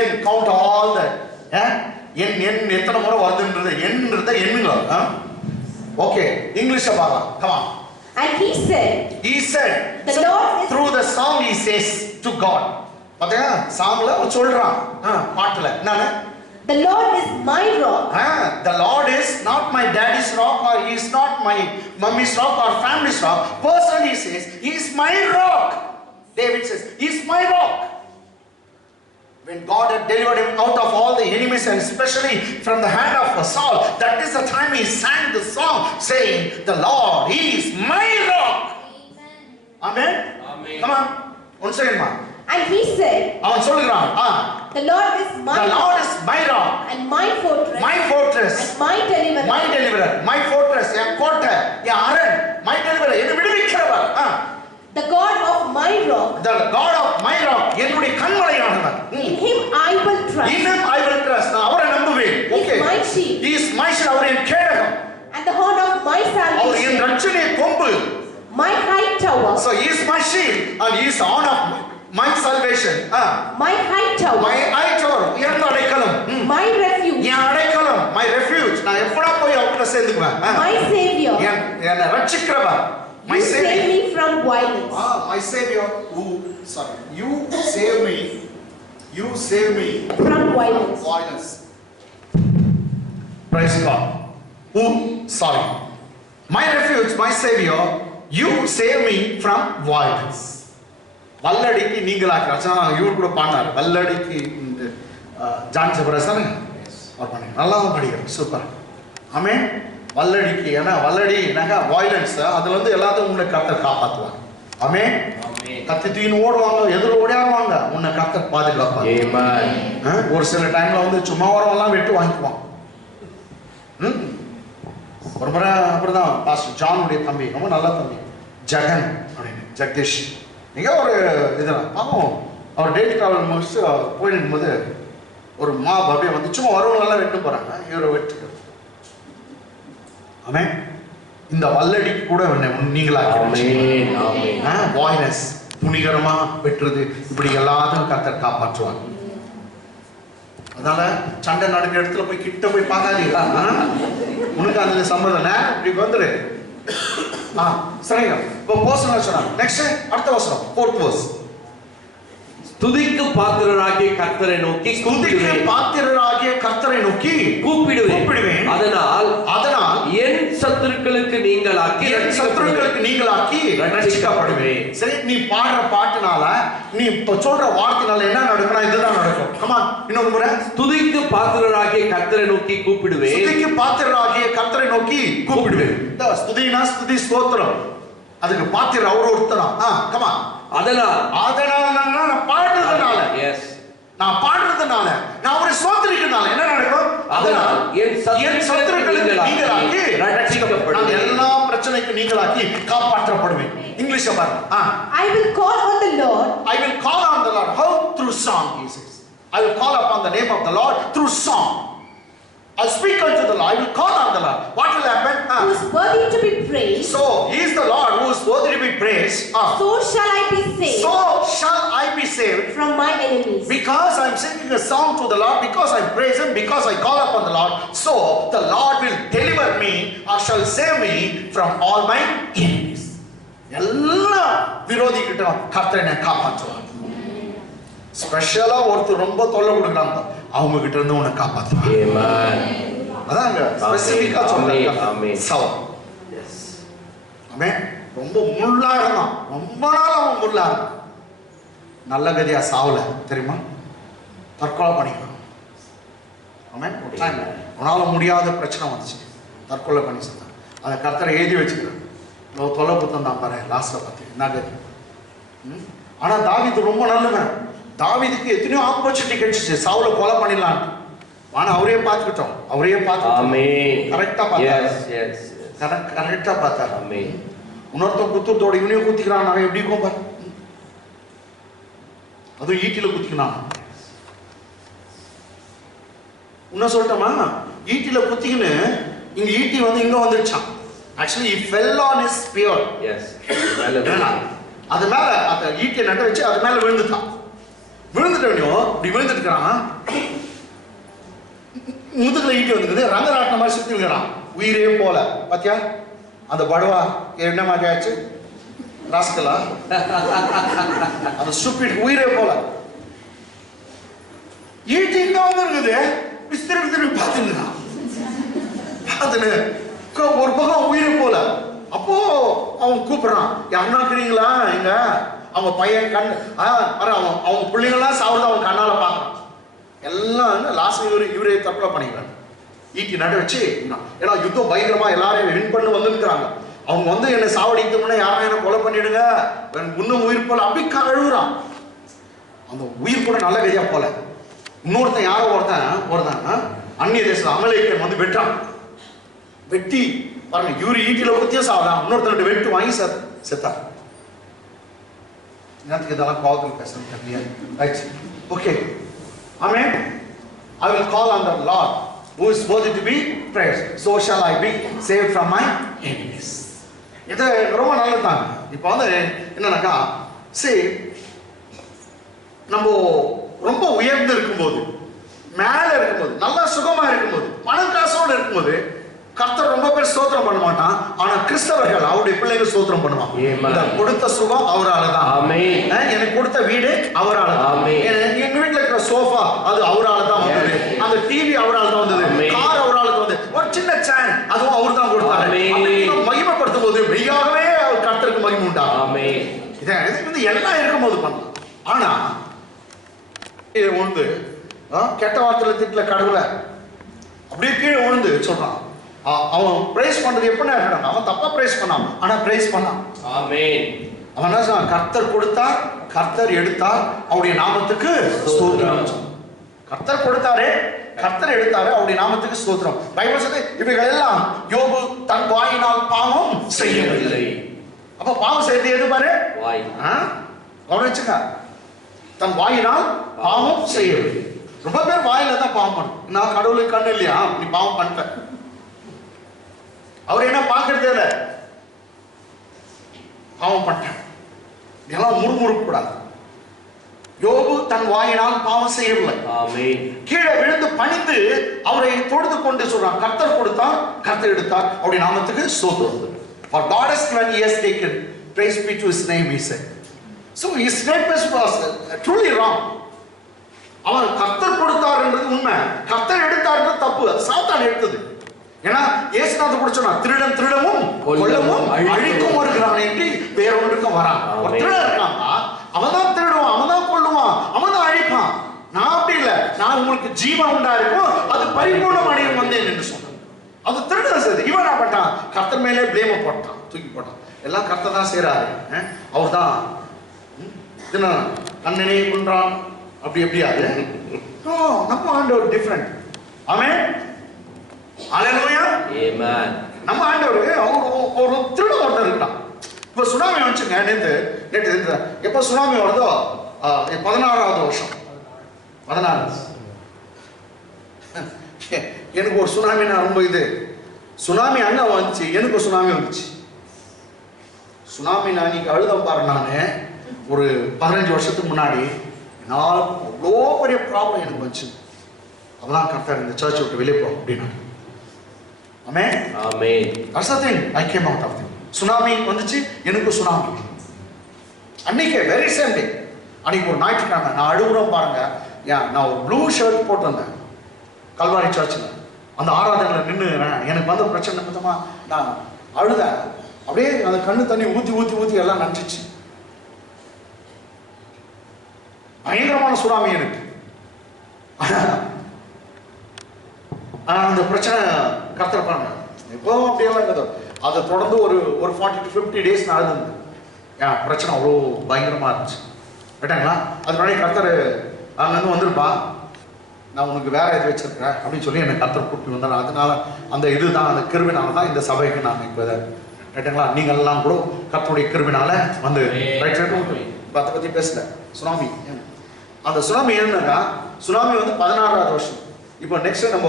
என் கவுண்ட் ஆல் த என் எத்தனை முறை வருதுன்றது என்னன்றதை எண்ணுங்க. ஓகே, இங்கிலீஷ்ல பார்க்கலாம். come on. And he said the Lord is, through the song he says to God. பாத்தீங்க, சாங்ல சொல்றான், பாட்டுல என்னன்னு? The Lord is my rock. The Lord is not my daddy's rock, or he is not my mummy's rock or family's rock. Personally he says, he is my rock. David says, he is my rock. When God had delivered him out of all the enemies, and especially from the hand of Saul, that is the time he sang the song saying, the Lord, he is my rock. Amen. Amen. Come on, one second ma. And he said, அவன் சொல்லுகிறான், the Lord is my the Lord is my rock, and my fortress, my fortress, and my deliverer, my deliverer, my fortress, என் கோட்டை, என் அரண், my deliverer, என்னை விடுவிக்கிறவர். the God of my rock, the God of my rock, என்னுடைய கண்மலையானவர். in him I will trust. In him I will trust. நான் அவரை நம்புவேன். Okay. He is my shield. He is my shield. Our N கேடகம். And the horn of my our N salvation. ரட்சணை கொம்பு. My high tower. So he is my shield and he is the horn of my salvation. My high tower. My high tower. உயர்ந்த அடைக்கலம். My refuge. என் அடைக்கலம். My refuge. நான் எப்படா போய் அவர்கிட்ட சேர்ந்துக்குவேன். My savior. என்னை ரட்சிக்கிறவர். My you savior. save me from violence. My savior. You save me. You save me from violence. Violence. Praise God. Sorry. My refuge, my savior, you save me from violence. வல்லடிக்கு நீங்களாக்க இவர் கூட பாடினார். வல்லடிக்கு John ஜபரசன் நல்லா படிக்கிறேன். Super. ஆமென். வல்லடிக்கு, ஏன்னா வல்லடி violence, அதுல வந்து எல்லாத்தையும் உன்னை கர்த்தர் காப்பாற்றுவாங்க. ஆமென். கத்தி தூக்கின்னு ஓடுவாங்க, எதிர ஓடியாடுவாங்க, உன்னை கர்த்தர் பாதுகாப்பாங்க. ஒரு சில டைம்ல வந்து சும்மா வரவெல்லாம் வெட்டு வாங்கிக்குவான். ஒரு முறை அப்படிதான் பாஸ்டர் ஜானுடைய தம்பி, ரொம்ப நல்ல தம்பி, ஜெகன் அப்படின்னு, ஜெகதீஷ், நீங்க ஒரு இதெல்லாம் பாவம், அவர் டெய்லி டிராவல் முடிச்சு போயிட்டு இருக்கும்போது ஒரு மாப் அப்படியே வந்து சும்மா வரவங்களெல்லாம் வெட்டு போறாங்க, இவரை வெட்டு. ஆமென். இந்த வல்லடிக்கு கூட நீங்களாக்கி வாய்னஸ் துணிகரமா வெட்டுறது, இப்படி எல்லாத்தையும் கர்த்தர் காப்பாற்றுவாங்க. அதனால சண்டை நடக்கிற இடத்துல போய் கிட்ட போய் பார்க்காதீங்க. உனக்கு அந்த சம்மதம் இப்படி வந்துரு. சரிங்க. இப்போ போசன சொன்னாங்க. நெக்ஸ்ட் அடுத்த வசனம் 4th verse. துதிக்கு பாத்திரராகிய கர்த்தரை நோக்கி கூப்பிடுவேன். அதனால் என் சத்துருக்களுக்கு நீங்களாக்கி ரட்சிக்கப்படுவேன். சரி, நீ பாடுற பாட்டுனால, நீ இப்ப சொல்ற வார்த்தைனால என்ன நடக்கும்னா இதுதான் நடக்கும். come on, இன்னொரு முறை. துதிக்கு பாத்திரராகிய கர்த்தரை நோக்கி கூப்பிடுவேன். ஸ்துதினா ஸ்துதி ஸ்தோத்திரம், அதுக்கு பாத்திர அவர் ஒருத்தரா. come on. அதனால நான் பாடுறதுனால, எஸ், நான் பாடுறதுனால, நான் அவரை ஸ்தோத்திரிக்கிறதுனால என்ன நடக்கும்? அதனால் என் சத்துருக்களுக்கு நீங்களாக்கி நான் எல்லா பிரச்சனைக்கு நீங்களாக்கி காப்பாற்றப்படுவேன். இங்கிலீஷ்ல பாருங்க. I will call on the Lord. I will call on the Lord. How? Through song, he says. I will call upon the name of the Lord through song. I'll speak unto the Lord. I will call on the Lord. What will happen? Who is worthy to be praised. So, he is the Lord who is worthy to be praised. So shall I be saved. So shall I be saved. From my enemies. Because I am singing a song to the Lord, because I praise Him, because I call upon the Lord, so the Lord will deliver me or shall save me from all my enemies. எல்லா விரோதி கிட்ட கர்த்தர் என்னை காப்பாற்றுவார். ஸ்பெஷலா ஒருத்தர் ரொம்ப தொல்லை கொடுக்குறாங்க, அவங்க கிட்ட இருந்து உன்னை காப்பாற்றுவார். அதாங்க ஸ்பெசிபிக்கா சொல்றாங்க. சவுல். ஆமென். ரொம்ப முள்ளா இருந்தான், ரொம்ப நாள் அவன் முள்ளா இருந்தான். நல்ல கதியா சாவல தெரியுமா? தற்கொலை பண்ணிக்கலாம். ஆமென். உன்னால முடியாத பிரச்சனை வந்துச்சு, தற்கொலை பண்ணி செத்தான். அதை கர்த்தரை எழுதி வச்சுக்கிறேன். தொலை புத்தம் தான் பாரு லாஸ்ட்ல பார்த்து என்ன கதி. ஆனா தாவீது ரொம்ப நல்லவன். தாவீதுக்கு எத்தனையோ ஆப்பர்ச்சுனிட்டி கிடைச்சிச்சு சாவுல கொலை பண்ணிடலாம். ஆனா அவரே பார்த்துக்கிட்டோம், அவரே பார்த்துக்கிட்டோம். கரெக்டா பார்த்தாரு, கரெக்டா பார்த்தாரு. இன்னொருத்தன் குத்துறதோட இவனையும் குத்திக்கிறான், நாங்க எப்படி இருக்கோம் பாரு. அதுவும் ஈட்டில குத்திக்கிறான். இன்னும் சொல்லட்டோமா, ஈட்டில குத்திக்கின்னு இங்க ஈட்டி வந்து இங்க வந்துருச்சான். Actually, he fell on his spear. Yes. அது மேல அந்த ஈட்டியை நட்ட வச்சு அது மேல விழுந்துட்டான். விழுந்துட்டவனையும் இப்படி விழுந்துட்டுக்கிறான். முதுகுல ஈட்டி வந்துருக்குது, ரங்கராட்டின மாதிரி சுத்தி விழுகிறான். உயிரே போல. பாத்தியா அந்த படுவா என்ன மாதிரி ஆச்சு? ராஸ்கலா அந்த ஸ்டூபிட் உயிரே போல. ஈட்டி இங்க வந்துருக்குது, திரும்பி திரும்பி பார்த்துருக்கான். பார்த்துன்னு ஒரு பக்கம் உயிரை போல. அப்போ அவன் கூப்பிடுறான், யாருன்னா இருக்கிறீங்களா? எங்க அவங்க பையன் கண் அவங்க பிள்ளைங்களாம் சாவுறது அவன் கண்ணால பாக்குறான். எல்லாம் லாஸ்ட் இவரே தற்கொலை பண்ணிக்கிறாங்க. ஈட்டி நட வச்சு, ஏன்னா யுத்தம் பயங்கரமா எல்லாரையும் வின் பண்ணி வந்துருக்கிறாங்க. அவங்க வந்து என்னை சாவடிக்கணும்னா யாரும் என்ன கொலை பண்ணிடுங்க, இன்னும் உயிர் போல அப்படி கழுவுறான். அந்த உயிர் கூட நல்ல கதியா போல. இன்னொருத்தன் யாரோ ஒருத்தன் அந்நிய தேசத்துல அமலேக்கன் வந்து வெட்டான். வெட்டி பாருங்க, இவரு ஈட்டில குத்தியே சாவலாம், இன்னொருத்தர் வெட்டு வாங்கி செத்தார். என்னத்துக்கு இதெல்லாம் கோவத்தில் பேசுறேன். Okay, amen. I will call on the Lord who is worthy to be praised. So shall I be saved from my enemies. இது ரொம்ப நல்லதுதான். இப்போ வந்து என்னன்னாக்கா, சரி நம்ம ரொம்ப உயர்ந்து இருக்கும்போது, மேல இருக்கும்போது, நல்லா சுகமா இருக்கும்போது, பணம் காசோடு இருக்கும்போது கர்த்தர் ரொம்ப பேர் ஸ்தோத்திரம் பண்ண மாட்டான். ஆனா கிறிஸ்தவர்கள் அவருடைய பிள்ளைகள் ஸ்தோத்திரம் பண்ணுவாங்க. இந்த கொடுத்த சுகம் அவரால தான். எனக்கு கொடுத்த வீடு அவரால தான். எங்க வீட்டுல இருக்கிற சோஃபா அது அவரால தான் வந்தது. அந்த டிவி அவரால தான் வந்தது. கார் அவரால தான் வந்தது. ஒரு சின்ன சேன் அதுவும் அவர் தான் கொடுத்தாரு. மகிமைப்படுத்தும் போது மெய்யாகவே அவர் கர்த்தருக்கு மகிமை உண்டாகும். இது வந்து எல்லாம் இருக்கும் போது பண்ணலாம். ஆனா உண்டு கெட்ட வார்த்தையில திட்டல கடவுளை அப்படியே கீழே உழுந்து சொல்றான். அவன் பிரைஸ் பண்றது எப்படி இருக்கணும்? அவன் தப்பா பிரைஸ் பண்ணான், ஆனா பிரைஸ் பண்ணான். ஆமென். அவன் என்ன சொன்னான்? கர்த்தர் கொடுத்தார், கர்த்தர் எடுத்தார், அவருடைய நாமத்துக்கு ஸ்தோத்திரம். கர்த்தர் கொடுத்தாரே, கர்த்தர் எடுத்தாரே, அவருடைய நாமத்துக்கு ஸ்தோத்திரம். பைபிள் சொல்லுது இவைகள் எல்லாம் யோபு தன் வாயினால் பாவம் செய்யவில்லை. அப்ப பாவம் செய்யறது எது பாரு? வாய். கவனிச்சுக்க, தன் வாயினால் பாவம் செய்யவில்லை. ரொம்ப பேர் வாயில தான் பாவம் பண்ணும். நான் கடவுளுக்கு கண்ணு இல்லையா, நீ பாவம் பண்ணிட்ட. அவர் என்ன பார்க்கறதே இல்லை, பாவம் பண்ணிட்டேன். இதெல்லாம் முறுமுறுக்க கூடாது. யோபு தன் வாயினால் பாவம் செய்யவில்லை. கீழே விழுந்து பணிந்து அவரை தொழுது கொண்டு சொல்றான், கர்த்தர் கொடுத்தார், கர்த்தர் எடுத்தார், அவருடைய நாமத்துக்கு ஸ்தோத்திரம். For God has given, he has taken, praise be to his name, he said. So his statement was truly wrong. அவன் கர்த்தர் கொடுத்தார் என்றது உண்மை, கர்த்தர் எடுத்தார் தப்பு. சாத்தான் எடுத்தது. ஏன்னா இயேசுநாத கூட சொன்னா, திருடன் திருடவும் கொல்லவும் அழிக்கும் வருகிறான் என்று வேறொன்றுக்கும் வரான். ஒரு திருடன் இருக்கான்னா அவன் தான் திருடுவான், அவன் தான் கொல்லுவான், அவன் தான் அழிப்பான். நான் அப்படி இல்லை, நான் உங்களுக்கு ஜீவன் உண்டா இருக்கும், அது பரிபூர்ணம் அடையும் வந்தேன் என்று சொன்னான். அது திருடன் செய்து. இவன் என்ன பண்ணான்? கர்த்தர் மேலே பிளேம போட்டான், தூக்கி போட்டான். எல்லாம் கர்த்தர் தான் செய்யறாரு. அவர் தான் கண்ணனை கொன்றான், அப்படி எப்படியாது? நம்ம ஆண்டவர் டிஃபரெண்ட். ஆமென். ஹalleluya. Amen. நம்ம ஆண்டவருக்கு ஒரு திருட ஒருத்தர் இருக்கான். இப்போ சுனாமி வந்துச்சுங்க. நேற்று எப்போ சுனாமி வருதோ 16வது வருஷம் 16. எனக்கு ஒரு சுனாமினா ரொம்ப சுனாமி அண்ணா வந்துச்சு, எனக்கு சுனாமி வந்துச்சு. சுனாமி நான் இன்னைக்கு அழுத பாரு. நான் ஒரு 15 வருஷத்துக்கு முன்னாடி நான் அவ்வளோ பெரிய ப்ராப்ளம் எனக்கு வந்துச்சு. அதெல்லாம் கரெக்டாக இந்த சர்ச் விட்டு வெளியே போ அப்படின்னா. Amen. Amen. That's the thing. I came out of it. Tsunami வந்துச்சு, எனக்கு சுனாமி. அன்னைக்கு வெரி சேம் டே. அன்னைக்கு ஒரு ஞாயிற்றுக்கிழமை நான் அழுகுறோம் பாருங்க. நான் ஒரு ப்ளூ ஷர்ட் போட்டிருந்தேன் கல்வாரி சர்ச்சில். அந்த ஆராதனையில் நின்று எனக்கு வந்த பிரச்சனை நிமித்தமா நான் அழுதேன். அப்படியே அந்த கண்ணு தண்ணி ஊற்றி ஊற்றி ஊற்றி எல்லாம் நனைச்சிச்சு. பயங்கரமான சுனாமி எனக்கு. அந்த பிரச்சனை கர்த்தர் பாருங்க இப்போ அப்படியெல்லாம் இருக்குது. அதை தொடர்ந்து ஒரு 40 to 50 days நடந்தது. ஏன் பிரச்சனை அவ்வளோ பயங்கரமாக இருந்துச்சு. கேட்டாங்களா அது முன்னாடி கர்த்தர் அங்கேருந்து வந்துருப்பா, நான் உனக்கு வேற இது வச்சிருக்கிறேன் அப்படின்னு சொல்லி என்னை கர்த்தர் கூப்பிட்டு வந்தார். அதனால அந்த இதுதான் அந்த கிருபினால தான் இந்த சபைக்கு நான் இப்போ கேட்டாங்களா நீங்கள்லாம் கூட கர்த்தருடைய கிருபினால வந்து அதை பற்றி பேசல. சுனாமி அந்த சுனாமி என்னன்னா சுனாமி வந்து 16வது வருஷம். இப்போ நெக்ஸ்ட் நம்ம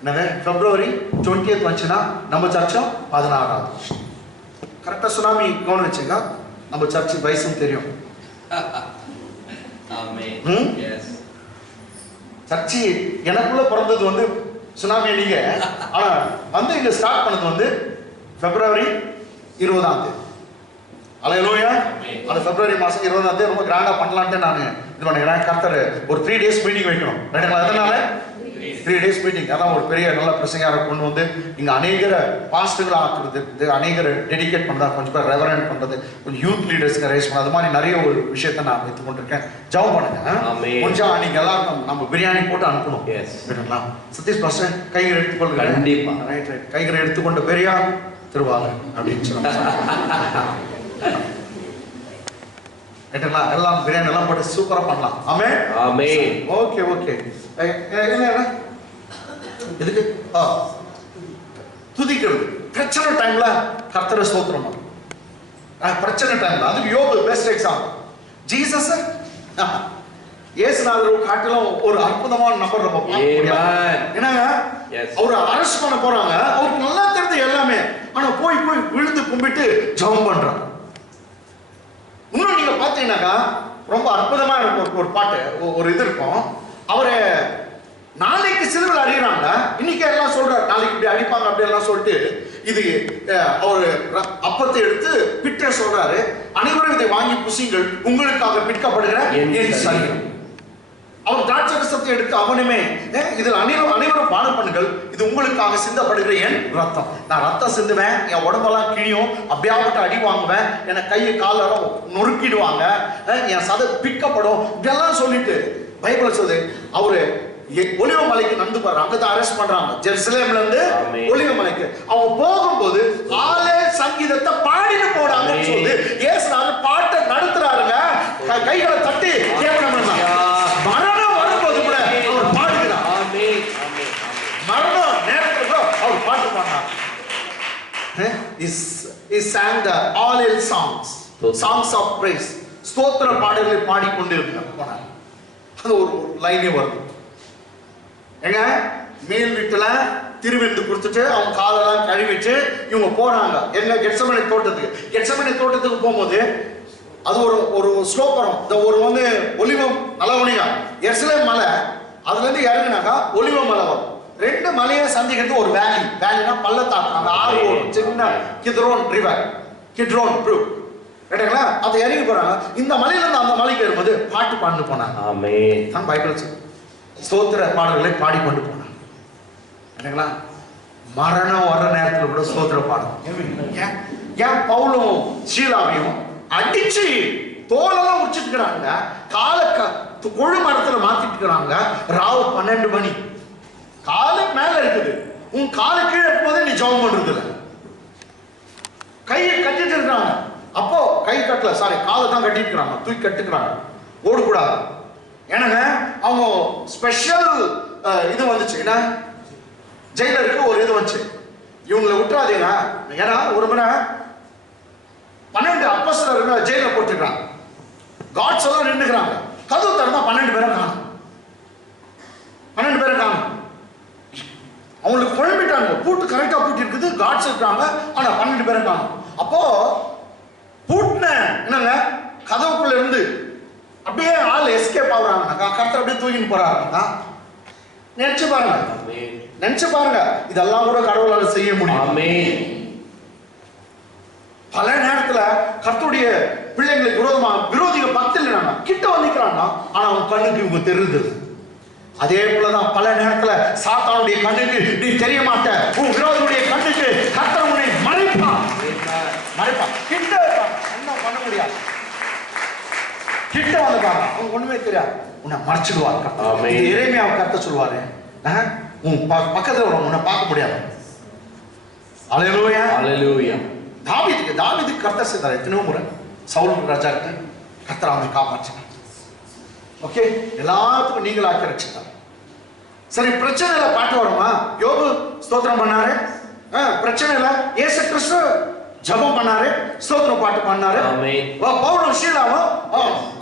என்னது February 20th வந்துச்சுன்னா நம்ம சர்ச்சும் 16வது வருஷம். கரெக்டாக சுனாமி கவனிச்சுங்க. நம்ம சர்ச்சு வயசும் தெரியும். சர்ச்சு எனக்குள்ள பிறந்தது வந்து சுனாமி நீங்க, ஆனா வந்து இங்க ஸ்டார்ட் பண்ணது வந்து February 20ஆம் தேதி. ஹalleluya. அந்த February மாசம் 20ஆம் தேதி ரொம்ப கிராண்டா பண்ணலான்ட்டு நான் இது பண்ணிக்கிறேன். கர்த்தர் ஒரு 3 days மீட்டிங் வைக்கணும். அதனால 3 days மீட்டிங் அதான் ஒரு பெரிய நல்ல பிரசங்காரை கொண்டு வந்து இங்க அநேகரை பாஸ்டர்கள் ஆக்குறது, அநேகரை டெடிகேட் பண்றதா, கொஞ்சம் பேர் ரெவரண்ட் பண்றது, கொஞ்சம் யூத் லீடர்ஸ்க்கு ரேஸ் பண்ண, அது மாதிரி நிறைய ஒரு விஷயத்தை நான் வைத்துக் கொண்டிருக்கேன். ஜெபம் பண்ணுங்க. கொஞ்சம் நீங்க எல்லாரும் நம்ம பிரியாணி போட்டு அனுப்பணும். சதீஷ் பாஸ்டர் கைகளை எடுத்துக்கொள்ளுங்க. கண்டிப்பா. ரைட் கைகளை எடுத்துக்கொண்ட பெரியார் திருவாளர் அப்படின்னு சொல்லுவாங்க. எல்லாம் பிரியாணி எல்லாம் போட்டு சூப்பரா பண்ணலாம். ஆமென். ஆமென். Okay okay. என்ன எதுக்கு துதிக்கிறது பிரச்சனை டைம்ல கர்த்தரை ஸ்தோத்திரம் பண்ணணும். பிரச்சனை டைம்ல அதுக்கு யோபு பெஸ்ட் எக்ஸாம்பிள். ஜீசஸ் இயேசுநாதர் காட்டிலும் ஒரு அற்புதமான நபர் நம்ம பார்க்க. என்னங்க அவரை அரெஸ்ட் பண்ண போறாங்க, அவருக்கு நல்லா தெரிஞ்சு எல்லாமே, ஆனா போய் போய் விழுந்து கும்பிட்டு ஜெபம் பண்றாங்க. இன்னும் நீங்க பாத்தீங்கன்னாக்கா ரொம்ப அற்புதமான ஒரு பாட்டு ஒரு இது இருக்கும். அவரை நாளைக்கு சிலுவையில் அடிக்கிறாங்க, இன்னைக்கு எல்லாம் சொல்றாரு நாளைக்கு இப்படி அடிப்பாங்க அப்படி எல்லாம் சொல்லிட்டு இது அவரு அப்பத்தை எடுத்து பிட்ட சொல்றாரு, அனைவரும் இதை வாங்கி புசிங்கள், உங்களுக்காக பிற்கப்படுகிற என் சரீரம். அவர் திராட்சரசத்தை எடுத்து அவனுமே இதில் அனைவரும் பானம் பண்ணுங்கள், இது உங்களுக்காக சிந்தப்படுகிற என் ரத்தம். நான் ரத்தம் சிந்துவேன், என் உடம்பெல்லாம் கிழியும், அப்படியாப்பட்ட அடி வாங்குவேன், என கையை காலெல்லாம் நொறுக்கிடுவாங்க, என் சதை பிக்கப்படும், இதெல்லாம் சொல்லிட்டு பைபிள் சொல்லுது. அவரு ஒலிவ மலைக்கு நடந்து போறாங்க, அங்கதான் அரெஸ்ட் பண்றாங்க ஜெருசலேம்ல இருந்து ஒலிவ மலைக்கு. அவங்க போகும்போது ஆலே சங்கீதத்தை பாடிட்டு போறாங்கன்னு சொல்லி இயேசுநாதர் பாட்டை நடத்துறாருங்க. கைகளை தட்டி மரணம் வரும்போது கூட அவர் பாடுகிறார். மரணம் நேரத்தில் கூட அவர் பாட்டு பாடினார். He sang the all hail songs of praise, ஸ்தோத்திர பாடல்களை பாடிக்கொண்டு போனார். அது ஒரு லைனே வருது. எங்க மேல் வீட்டுல திருவிருந்து கொடுத்துட்டு அவங்க காலெல்லாம் கழுவிட்டு இவங்க போறாங்க என்ன கெட்சமனே தோட்டத்துக்கு போகும்போது அது ஒரு ஸ்லோப்பரம், இந்த ஒரு வந்து ஒலிவம் நல்லவனியா எருசலேம் மலை, அதுல இருந்து இறங்குனாக்கா ஒலிவ மலை வரும். ரெண்டு மலையை சந்திக்கிறது ஒரு வேலினா பள்ளத்தாக்கு, அந்த ஆறு ஓடும் சின்ன கிட்ரோன் ப்ரூ கேட்டீங்களா, அதை இறங்கி போறாங்க. இந்த மலையில இருந்து அந்த மலைக்கு வரும்போது பாட்டு பாண்டு போனாங்க. ஆமென். பைபிள் ஸ்தோத்திர பாடல்களை பாடிக்கொண்டு போனாங்க. கேட்டீங்களா, மரணம் வர்ற நேரத்தில் கூட ஸ்தோத்திர பாடம். ஏன் பவுலும் சீலாவையும் அடிச்சு தோலெல்லாம் உச்சிட்டுக்கிறாங்க, கால கொழு மரத்துல மாத்திட்டுக்கிறாங்க. ராவு 12 மணி, காலு மேல இருக்குது, உன் காலு கீழே இருக்கும்போது நீ ஜெபம் பண்றது இல்லை, கையை கட்டிட்டு இருக்காங்க. அப்போ கை கட்டல, சாரி காலை தான் கட்டிட்டு இருக்காங்க, தூக்கி கட்டுக்கிறாங்க. ஓடக்கூடாது, ஏன்னாங்க அவங்க ஸ்பெஷல் இது வந்துச்சு. என்ன ஜெயிலருக்கு ஒரு இது வந்துச்சு, இவங்களை விட்டுறாதீங்க. ஏன்னா ஒரு முறை 12 அப்போஸ்தலர்கள் ஜெயில போட்டுருக்காங்க. காட்ஸ் எல்லாம் நின்றுக்கிறாங்க. கதவு திறந்தா 12 பேரை காணும். 12 பேரை காணும். அவங்களுக்கு குழம்பிட்டாங்க. பூட்டு கரெக்டா பூட்டி இருக்குது, காட்ஸ் இருக்காங்க, ஆனா 12 பேரை காணும். அப்போ பூட்டின என்னங்க கதவுக்குள்ள இருந்து அப்படியே ஆள் எஸ்கேப் ஆகுறாங்க. கர்த்தர் அப்படியே தூக்கின்னு போறாங்க. நினைச்சு பாருங்க, நினைச்சு பாருங்க, இதெல்லாம் கூட கடவுளால செய்ய முடியும். பல நேரத்துல கர்த்தருடைய பிள்ளைங்களுக்கு விரோதிகள் பக்கத்துல கிட்ட வந்துக்கிறாங்க, ஆனா அவங்க கண்ணுக்கு இவங்க தெரியுது. அதே போலதான் பல நேரத்துல சாத்தானுடைய கண்ணுக்கு நீ தெரிய மாட்ட, உன் விரோதியுடைய கண்ணுக்கு கர்த்தர் உன்னை மறைப்பான். கிட்ட ஒன்னும் பண்ண முடியாது. கிட்ட வந்துட்டாங்க, அவங்க ஒண்ணுமே தெரியாது, உன்னை மறைச்சிடுவாங்க. எரேமியா கர்த்தர் சொல்லுவாரு, உன் பக்கத்துல உன்னை பார்க்க முடியாது. அல்லேலூயா, அல்லேலூயா. தாவீதுக்கு கர்த்தர் செய்தார் எத்தனையோ முறை. சவுல் ராஜாக்கு கர்த்தர் அவனை காப்பாற்றினார். ஓகே, எல்லாத்துக்கும் நீங்களாக்கி ரட்சித்தார். சரி, பிரச்சனையில பாட்டு வருமா? யோபு ஸ்தோத்திரம் பண்ணாரு. பிரச்சனையில இயேசு கிறிஸ்து ஜெபம் பண்ணாரு, ஸ்தோத்திரம் பாட்டு பண்ணாரு. பவுலும் சீலாவும்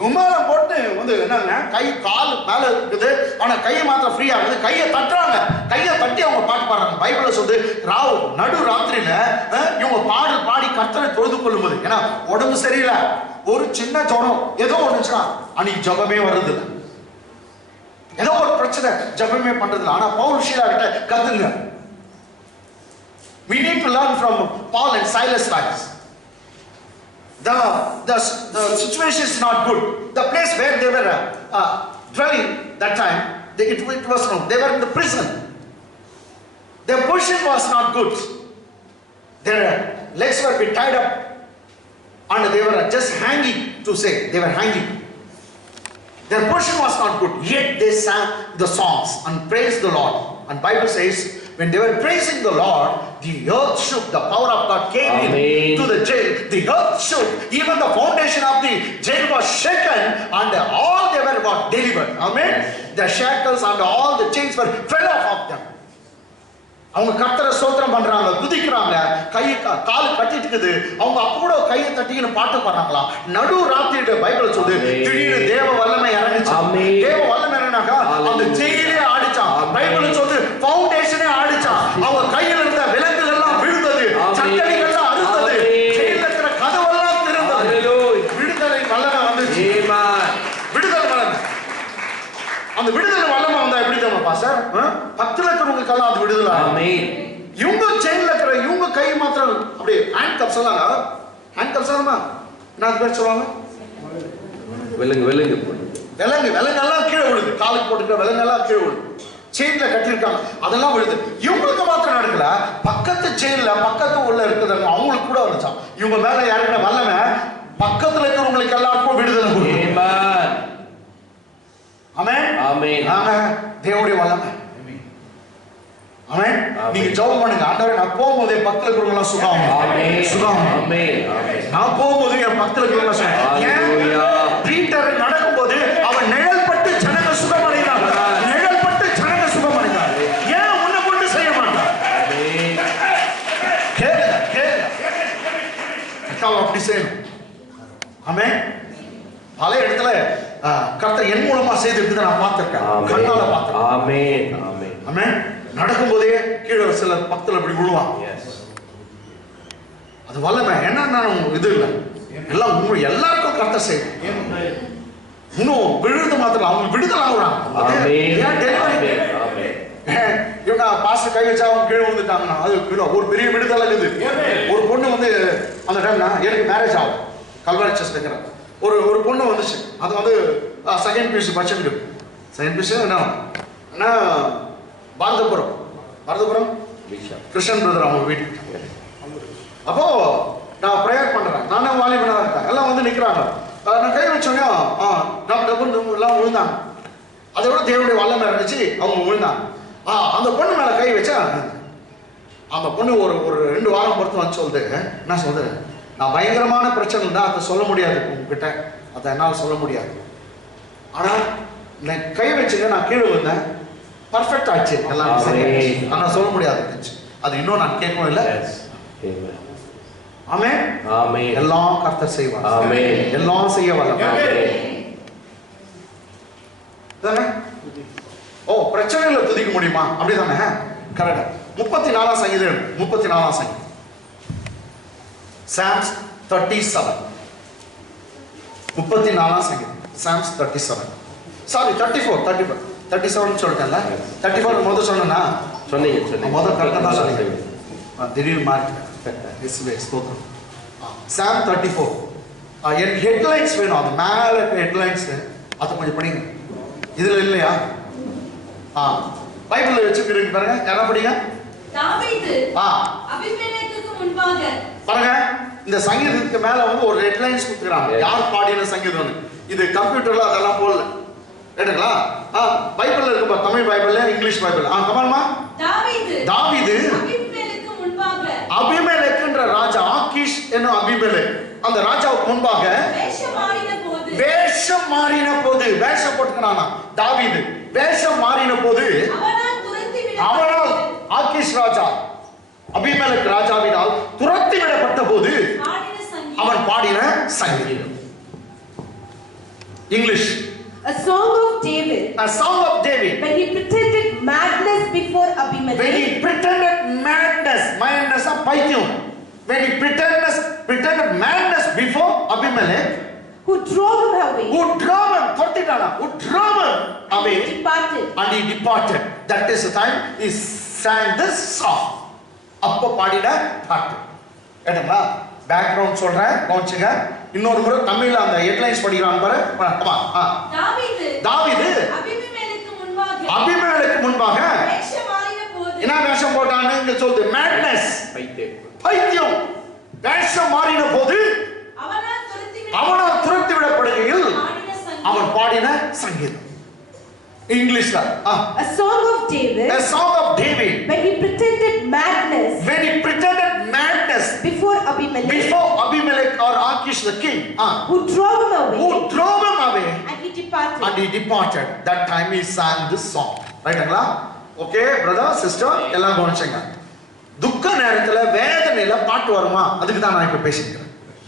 கும்மாலம் போட்டு வந்து என்னங்க கை கால் மேல இருக்குது, ஆனா கையை மாத்திரம் ஃப்ரீயா இருக்குது. கையை தட்டுறாங்க, கையை தட்டி அவங்க பாட்டு பாடுறாங்க. பைபிள்ல சொல்லு, நடு ராத்திரியில இவங்க பாடி கர்த்தரை தொழுது கொள்ளும் போது, ஏன்னா உடம்பு சரியில்லை, ஒரு சின்ன ஜுரம் ஏதோ ஒண்ணுச்சுன்னா அன்னைக்கு ஜபமே வருது. ஏதோ ஒரு பிரச்சனை, ஜபமே பண்றது. ஆனா பவுல் சீலா கிட்ட கத்துங்க. We need to learn from Paul and Silas' lives. The situation is not good. The place where they were dwelling that time, it was no. They were in the prison. Their position was not good. Their legs were tied up, and they were just hanging. To say they were hanging. Their position was not good. Yet they sang the songs and praised the Lord. And Bible says, when they were praising the Lord, the earth shook. The power of God came into the jail. The earth shook. Even the foundation of the jail was shaken, and all they were got delivered. Amen. The shackles and all the chains were fell off of them. அவங்க கர்த்தரை ஸ்தோத்திரம் பண்றாங்க, குதிக்கிறாங்க, கை கால் கட்டிட்டு இருக்குது. அவங்க அப்ப கூட கையை தட்டின்னு பாட்டு பாடுறாங்களாம். நடு ராத்திரியோட பைபிள் சொல்லுது, திடீர்னு தேவ வல்லமை இறங்குச்சு. தேவ வல்லமை இறங்கினாக்கா அந்த ஜெயிலே ஆடிச்சான். பைபிள் சொல்லுது, ஃபவுண்டேஷனே ஆடிச்சான். அவங்க கையில இருந்த விலங்குகள் எல்லாம் விழுந்தது, சட்டடிகள் எல்லாம் அறுத்தது, ஜெயில இருக்கிற கதவெல்லாம் திறந்தது. விடுதலை வல்லமை வந்துச்சு. விடுதலை வல்லமை. அந்த விடுதலை வல்லமை வந்தா எப்படி தெரியுமா பாஸ்டர்? பக்கத்துல இருக்கிறவங்களுக்கெல்லாம் அது விடுதலை. ஆமென். இவங்க ஜெயில இருக்கிற இவங்க கை மாத்திரம் அப்படியே ஹேண்ட் கப்ஸ் எல்லாம், ஹேண்ட் கப்ஸ் எல்லாம் என்ன பேர் சொல்லுவாங்க? விலங்கெல்லாம் கீழே விழுது. காலுக்கு போட்டுக்கிற விலங்கெல்லாம் கீழே விழுது. செயின்ல கட்டிருக்காங்க, அதெல்லாம் விழுது. இவங்களுக்கு மாத்திரம் நடக்கல, பக்கத்து ஜெயில பக்கத்து உள்ள இருக்குதுங்க, அவங்களுக்கு கூட வந்துச்சான். இவங்க மேல யாருக்கிற வல்லமை பக்கத்துல இருக்கிறவங்களுக்கு எல்லாருக்கும் விடுதலை கொடுக்கும். ஆமென், ஆமென். தேவனுடைய வல்லமை. ஆமென். நீங்க ஜெபம் பண்ணுங்க, ஆண்டவரே நான் போகும்போது பக்கத்துல இருக்கிறவங்க எல்லாம் சுகம். ஆமென், சுகம். ஆமென், ஆமென். நான் போகும்போது என் பக்கத்துல இருக்கிறவங்க சுகம். ஹalleluya. பீட்டர் நடக்கும்போது அவன் நிழல் பட்டு ஜனங்க சுகம் அடைந்தாங்க. நிழல் பட்டு ஜனங்க சுகம் அடைந்தாங்க. ஏன் உன்னை கொண்டு செய்ய மாட்டான்? ஆமென். கேளு. கர்த்தர் அப்படி செய்யணும். ஆமென். பல இடத்துல கர்த்தர் என் மூலமா செய்திருக்குது நான் பார்த்திருக்கேன், கண்ணால பார்த்திருக்கேன். ஆமென், ஆமென். ஆமென். நடக்கும்போதே கீழே சில பக்கத்துல அப்படி விழுவான். அது வல்லமை. என்ன இது இல்லை, எல்லாம் எல்லாருக்கும் கர்த்தர் செய்யும். இன்னும் விழுந்து மாத்திரம் அவங்க விடுதலை ஆகுறாங்க. இவங்க பாஸ்டர் கை வச்சா அவங்க கீழே வந்துட்டாங்கன்னா அது ஒரு பெரிய விடுதலை இருக்குது. ஒரு பொண்ணு வந்து அந்த டைம்னா எனக்கு மேரேஜ் ஆகும், கல்வாரி சர்ச்ல இருக்கிற ஒரு பொண்ணு வந்துச்சு. அது வந்து செகண்ட் பியூசி படிச்சுட்டு, செகண்ட் பியூசி என்ன பாரதபுரம் கிருஷ்ணன் பிரதர் அவங்க வீட்டுக்கு. அப்போ நான் ப்ரேயர் பண்றேன், நானே வாலிபனா இருக்கேன், எல்லாம் வந்து நிக்கிறாங்க. நான் கை வச்சோன்னே எல்லாம் விழுந்தாங்க. அதை விட தேவனுடைய வல்லமை இருந்துச்சு, அவங்க விழுந்தாங்க. அந்த பொண்ணு மேல கை வச்சா அந்த பொண்ணு ஒரு 2 வாரம் பொறுத்து வந்து சொல்லுது, என்ன சொல்லுது, நான் பயங்கரமான பிரச்சனை தான் அதை சொல்ல முடியாது உங்ககிட்ட, அதை என்னால் சொல்ல முடியாது. ஆனா நான் கை வச்சுங்க, நான் கீழே வந்தேன், பர்ஃபெக்ட் ஆச்சு எல்லாம் சரி. ஆனா சொல்ல முடியாது, அது இன்னும் நான் கேட்கவும் இல்லை. ஆமென் ஆமென். எல்லாம் கர்த்தர் செய்வார். ஆமென். எல்லாம் செய்ய வல்லவர். ஆமென். ஓ, பிரச்சனைகளை துதிக்க முடியுமா? அப்படிதானே? கரெக்ட். 34ஆம் சங்கீதம், 34ஆம் சங்கீதம், Psalms 37. 34ஆம் சங்கீதம், Psalms 37. சாரி 34 37 சொல்லிட்டேன்ல. 34 முதல்ல சொன்னேனா? சொன்னீங்க. முதல்ல கரெக்டாக தான் சொன்னீங்க. திடீர்னு மாறிட்டேன். ஸ்தோத்திரம். Psalm 34. என் ஹெட்லைன்ஸ் வேணும், அது மேலே ஹெட்லைன்ஸ், அதை கொஞ்சம் படிங்க. இதுல இல்லையா? பைபிள்ல வச்சுக்கிறீங்க பாருங்க, யாரா படிங்க. தாவீது அபிமெலேக்குக்கு முன்பாக. பாருங்க, இந்த சங்கீதத்துக்கு மேல வந்து ஒரு ஹெட்லைன்ஸ் கொடுத்துறாங்க. யார் பாடின சங்கீதம்? இது கம்ப்யூட்டர்ல அதெல்லாம் போடல. கேட்டுங்களா? பைபிள்ல இருக்கு, தமிழ் பைபிள்ல, இங்கிலீஷ் பைபிள். கமான்மா. தாவீது அபிமெலேக்குக்கு முன்பாக. அபிமெலேக்குன்ற ராஜா, ஆகீஷ் என்னும் அபிமெலேக், அந்த ராஜாவுக்கு முன்பாக வேஷம் மாறின போது, வேஷம் போட்டுக்கிறானா தாவீது, வேஷம் மாறின போது, அவனால் ஆகீஷ் ராஜா அபிமெலேக் ராஜாவினால் துரத்தி விடப்பட்ட போது அவன் பாடின சங்கீதம். English. A song of David. A song of David. When he pretended madness before Abimelech. When he pretended madness, madness of பைத்தியம். When he pretended madness before Abimelech. Who drove him away. Who drove him, தொட்டிட்டானா, who drove him away. And he departed. And he departed. That is the time he sang this song. அப்போ பாடின பாட்டு. கேட்டீங்களா? Background சொல்றேன், கவனிச்சுங்க. இன்னொரு முறை தமிழ்ல அந்த headlines படிக்கிறான் பாரு. தாவீது அபிமெலேக்குக்கு முன்பாக என்ன வேஷம் போட்டான்னு இங்க சொல்லுது. மேட்னஸ், பைத்தியம். வேஷம் மாறின போது அவனால் துரத்தி விடப்படுகையில் அவன் பாடின சங்கீதம். இங்கிலீஷ்ல a song of David. A song of David. When he pretended madness. When he pretended madness before Abimelech. Before Abimelech or Achish the king. Who drove him away. Who drove him away. And he departed. And he departed. That time he sang this song. Right-ங்களா? Okay, brother, sister, எல்லாம் கவனிச்சுங்க. துக்க நேரத்துல வேதனையில பாட்டு வருமா? அதுக்கு தான் நான் இப்ப பேசிக்கிறேன்.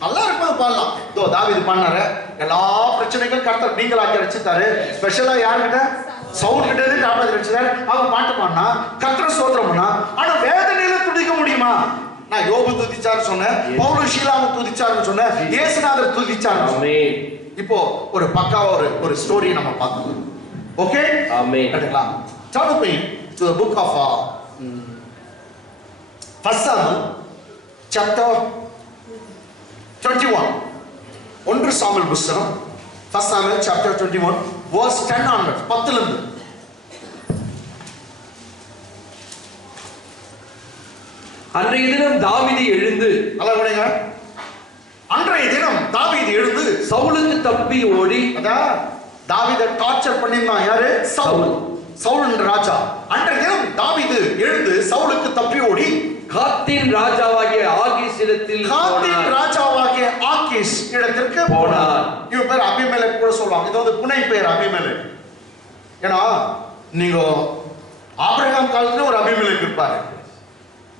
நல்லா இருக்கும் பாடலாம். தோ தாவீது பாடினாரு. எல்லா பிரச்சனைகள் கர்த்தர் நீங்களாக்கி ரட்சித்தாரு. ஸ்பெஷலா யார்கிட்ட? சவுல் கிட்ட இருந்து காப்பாத்தி ரட்சித்தாரு. அவங்க பாட்டு பாடினா கர்த்தர் ஸ்தோத்திரம் பண்ணா. ஆனா வேதனையில துதிக்க முடியுமா? நான் யோபு துதிச்சாரு சொன்னேன், பவுல் ஷீலாவை துதிச்சாருன்னு சொன்னேன், இயேசுநாதர் துதிச்சாரு. ஆமென். இப்போ ஒரு பக்காவா ஒரு ஸ்டோரி நம்ம பார்க்கலாம். ஓகே? ஆமென். கேட்டலாம். Turn with me to the book of 1 Samuel chapter 21. 1 Samuel புத்தகம் 1 Samuel chapter 21 verse 10 onwards. 10 ல இருந்து. அன்றைய தினம் தாவீது எழுந்து, நல்லா கவனிங்க. அன்றைய தினம் தாவீது எழுந்து சவுலுக்கு தப்பி ஓடி. அதான் தாவீதை டார்ச்சர் பண்ணிருந்தான் யாரு? சவுல். சவுல் என்ற ராஜா. அன்றைய தினம் தாவீது எழுந்து சவுலுக்கு தப்பி ஓடி காத்தின் ராஜாவாகிய ஆகீஸ் இடத்தில் இடத்திற்கு போனார். இவன் பேர் அபிமெலேக் கூட சொல்லுவாங்க. இது வந்து புனை பேர் அபிமெலேக். ஏன்னா நீங்க ஆபிரகாம் காலத்துல ஒரு அபிமெலேக் இருப்பாரு,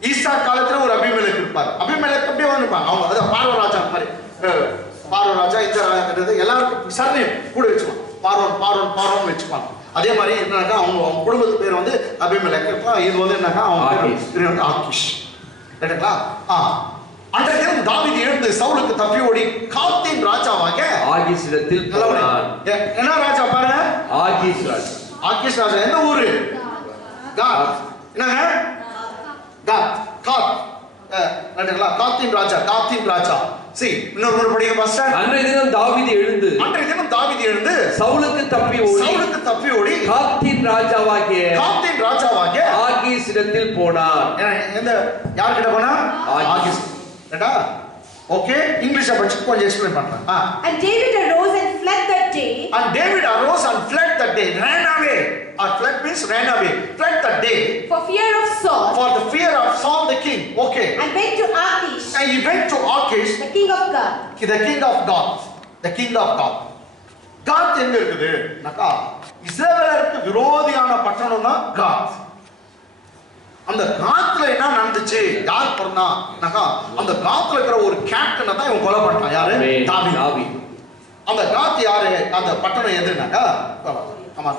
ஈசா காலத்துல ஒரு அபிமெலேக் இருப்பாரு. அபிமெலேக் அப்படியே வந்துப்பாங்க. அவங்க அதான் பார்வராஜா மாதிரி. பார்வராஜா இந்த எல்லாருக்கும் சரி கூட வச்சுப்பாங்க. பார்வன் வச்சுப்பாங்க. அதே மாதிரி என்னன்னாக்கா அவங்க குடும்பத்து பேர் வந்து அபிமெலேக். இது வந்து என்னன்னா அவங்க ஆகீஷ். கேட்டீங்களா? அன்றைய தினம் தாவீது எழுந்து சவுலுக்கு தப்பி ஓடி காத்தின் ராஜாவாக ஆகீஸ் இடத்தில் போனார். என்ன ராஜா பாருங்க? ஆகீஸ் ராஜா. ஆகீஸ் ராஜா எந்த ஊரு? காத். என்னங்க? காத். கேட்டீங்களா? காத்தின் ராஜா. See, இன்னொரு முறை படிங்க பாஸ்டர். அன்றைய தினம் தாவீது எழுந்து சவுலுக்கு தப்பி ஓடி காத்தின் ராஜாவாகிய ஆகீஸ் இடத்தில் போனார். எந்த யார் கிட்ட போனா? ஆகீஸ். ஏடா ஓகே, இங்கிலீஷ்ல படிச்சு கொஞ்சம் எக்ஸ்பிளைன் பண்றேன். And David arose and fled that day. Ran away. Or fled means ran away. Fled that day. For fear of Saul. For the fear of Saul the king. Okay. And went to Achish. And he went to Achish. The king of God. The king of God. Gath எங்க இருக்குது? நக்கா இஸ்ரவேலருக்கு விரோதியான பட்டணம் தான் காத். அந்த காத்துல என்ன நடந்துச்சு? யார் பிறந்தானாக்கா அந்த காத்துல இருக்கிற ஒரு கேப்டனை தான் இவன் கொலை பண்ணிட்டான். யாரு? தாவீது. அந்த காத் யாரு? அந்த பட்டணம் எதுனாக்கா ஆமா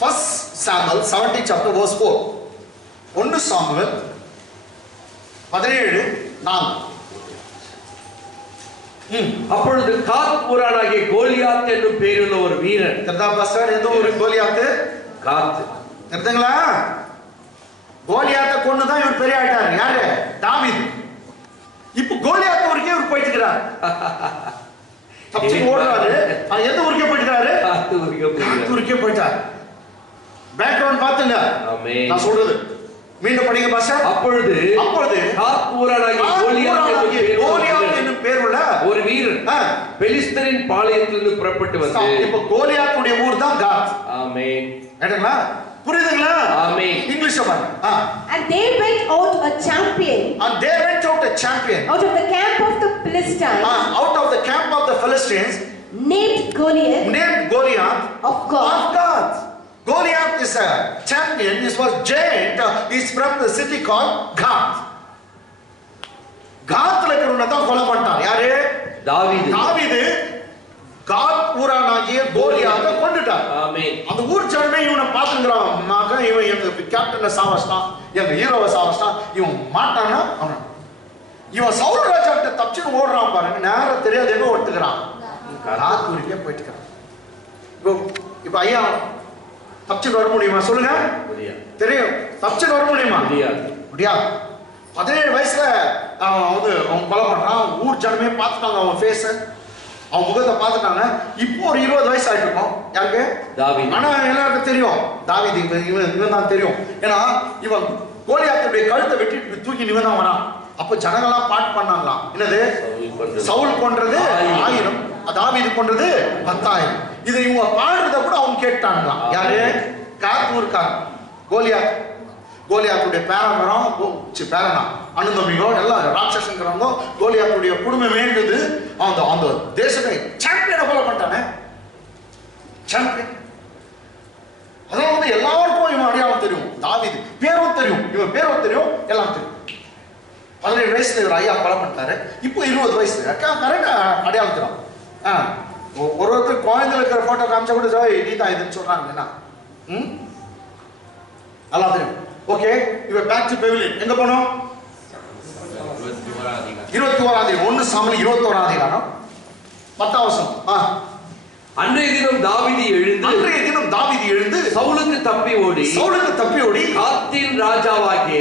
First Samuel 17 chapter verse 4. 1 Samuel 17:4. அப்பொழுது காத் ஊரானாகிய கோலியாத் என்னும் பேருள்ள ஒரு வீரன். தெரியுதா பாஸ்டர்? எந்த ஒரு கோலியாத்து? காத். தெரியுதுங்களா? கோலியாத்தை கொண்டு தான் இவர் பெரிய ஆயிட்டார். யாரு? தாவீது. இப்போ கோலியாத் ஊருக்கே இவர் போயிட்டு இருக்கிறார். தப்பிச்சு ஓடுறாரு. எந்த ஊருக்கே போயிட்டு இருக்காரு? காத் ஊருக்கே போயிட்டார். பேக்ரவுண்ட் பாத்துங்க. ஆமென். நான் சொல்றது மீண்டும் படிங்க பாஸ்டர். அப்பொழுது காத் ஊரானாகிய கோலியாத் என்னும் பேருள்ள ஒரு வீரன் பெலிஸ்தரின் பாளையத்திலிருந்து புறப்பட்டு வந்து. இப்போ கோலியாத்துடைய ஊர் தான் காத். ஆமென். கேட்டீங்களா? புரியுதுங்களா? ஆமென். இங்கிலீஷ்ல பாருங்க. And they went out a champion. And they went out a champion. Out of the camp of the Philistines. Out of the camp of the Philistines. Named Goliath. Named Goliath. Of God. Of God. Goliath is a champion. This was giant. He's from the city called Gath. Gathல இருக்கிறவன தான் கொலை பண்ணிட்டான். யாரு? தாவீது. தாவீது காத் ஊரானாகிய கோலியாத்தை கொன்னுட்டார். ஆமென். அந்த ஊர் ஜனமே இவனை பாத்துங்கறான். மகன் இவன் எங்க கேப்டனை சாவஸ்டான், எங்க ஹீரோவை சாவஸ்டான், இவன் மாட்டானா அவன். இவன் சவுல் ராஜா கிட்ட தப்பிச்சு ஓடுறான் பாருங்க. நேரம் தெரியாது எங்க ஓடுத்துக்கிறான். காத் ஊருக்கே போயிட்டு இருக்கான். இப்போ ஐயா தப்பிச்சு வர முடியுமா சொல்லுங்க? தெரியும். தப்பிச்சு வர முடியுமா? முடியாது. 17 வயசுல அவன் கொலை பண்றான். ஊர் ஜனமே பார்த்துட்டாங்க அவன் ஃபேஸ், அவன் முகத்தை பார்த்துட்டாங்க. இப்போ ஒரு 20 வயசு ஆயிட்டு இருக்கும். யாருக்கு? தாவீது. ஆனா எல்லாருக்கும் தெரியும் தாவீது இவன் தான் தெரியும். ஏன்னா இவன் கோலியாத்துடைய கழுத்தை வெட்டி தூக்கி இவன் தான் வரான். அப்ப ஜனங்கள்லாம் பாட்டு பண்ணாங்களாம். என்னது? சவுல் கொன்றது 1000, தாவீது கொன்றது 10,000. இதை இவங்க பாடுறத கூட அவங்க கேட்டாங்களாம். யாரு? காத்தூர்கார் கோலியாத். கோலியாத்துடைய பேரமரம் பேரனா அனுதமியோ எல்லாம் ராட்சசங்கிறவங்க கோலியாத்துடைய குடும்பம் வேண்டுது. அந்த தேசத்தை சாம்பியனை போல பண்ணிட்டானே. சாம்பியன். அதனால வந்து எல்லாருக்கும் இவன் அடையாளம் தெரியும். தாவீது பேரும் தெரியும், இவன் பேரும் தெரியும், எல்லாம் தெரியும். 17 வயசுல இவர் ஐயா கொலை பண்ணிட்டாரு. இப்போ 20 வயசு கரெக்டா அடையாளம் தெரியும். ஒருத்தர் குழந்தைல இருக்கிற போட்டோ காமிச்சா கூட நீ தான் இதுன்னு சொல்றாங்க. என்ன நல்லா தெரியும். ஓகே, இப்ப பேக் டு பெவிலியன். எங்க போனோம்? 21ஆம் அதிகாரம். 1 சாமுவேல் 21ஆம் அதிகாரம் 10ஆம் வசனம். அன்றைய தினம் தாவீது எழுந்து சவுலுக்கு தப்பி ஓடி காத்தின் ராஜாவாகிய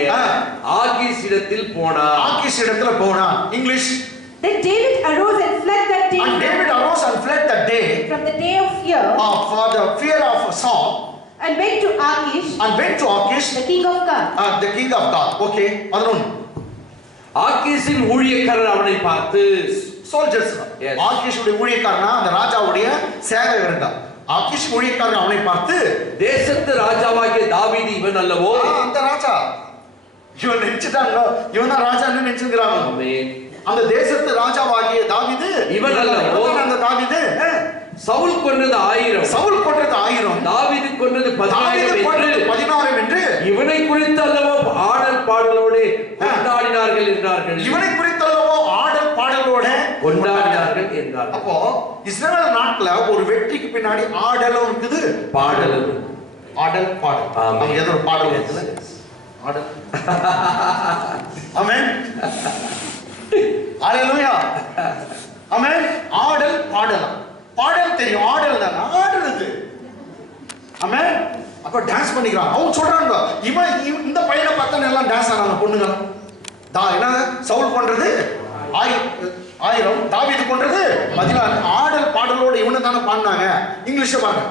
ஆகீஷிடத்தில் போனான். English. Then David arose and fled that day. And David arose and fled that day. From the day of fear. For the fear of Saul. And went to Achish. The king of God. The king of God. Okay. அதனொன்னு. ஆகீஷின் ஊழியக்காரர் அவனை பார்த்து, soldiers. ஆகீஷுடைய ஊழியக்காரனா அந்த ராஜாவுடைய சேவகர் தான். ஆகீஷ் ஊழியக்காரர் அவனை பார்த்து, தேசத்து ராஜாவாகிய தாவீது இவன் அல்லவோ? அந்த ராஜா. இவன் நினைச்சிட்டாங்க இவன் தான் ராஜான்னு நினைச்சிருக்காங்க. ஆமென். அந்த தேசத்து ராஜாவாகிய தாவீது இவன் அல்லவோ? அந்த தாவீது. சவுல் கொன்றது 1000, தாவீது கொன்றது 16 என்று இவனை குறித்து அல்லவோ ஆடல் பாடலோடு கொண்டாடினார்கள் என்றார்கள். அப்போ இஸ்ரவேல் நாட்டுல ஒரு வெற்றிக்கு பின்னாடி ஆடலும் இருக்குது, பாடலும். ஆடல் பாடல். நமக்கு ஏதோ ஒரு பாடல் இருக்குல்ல, ஆடல். ஆமென். ஹalleluya. ஆமென். ஆடல் பாடலாம். பாடல் தெரியும், ஆடல் தான் ஆடுறது. ஆமென். அப்ப டான்ஸ் பண்ணிக்கிறான். அவங்க சொல்றாங்க இவன் இந்த பையனை பார்த்தா எல்லாம் டான்ஸ் ஆனாங்க பொண்ணுங்க. என்ன சவுல் பண்றது 1000, தாவீது பண்றது 16. ஆடல் பாடலோட இவனை தானே பாடினாங்க. இங்கிலீஷ்ல பாருங்க.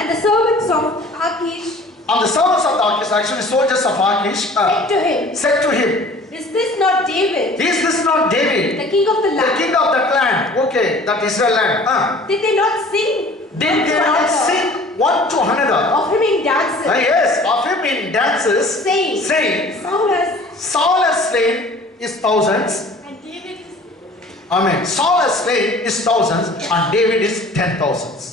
And the servants of Achish, actually soldiers of Achish, said to him, Is this not David? The king of the land. The king of that land. Okay, that Israel land. Did they not sing? One to another? Of him in dances. Yes, of him in dances. Saying, Saul has slain his thousands. And David is. Amen. Saul has slain his thousands, and David is 10,000s.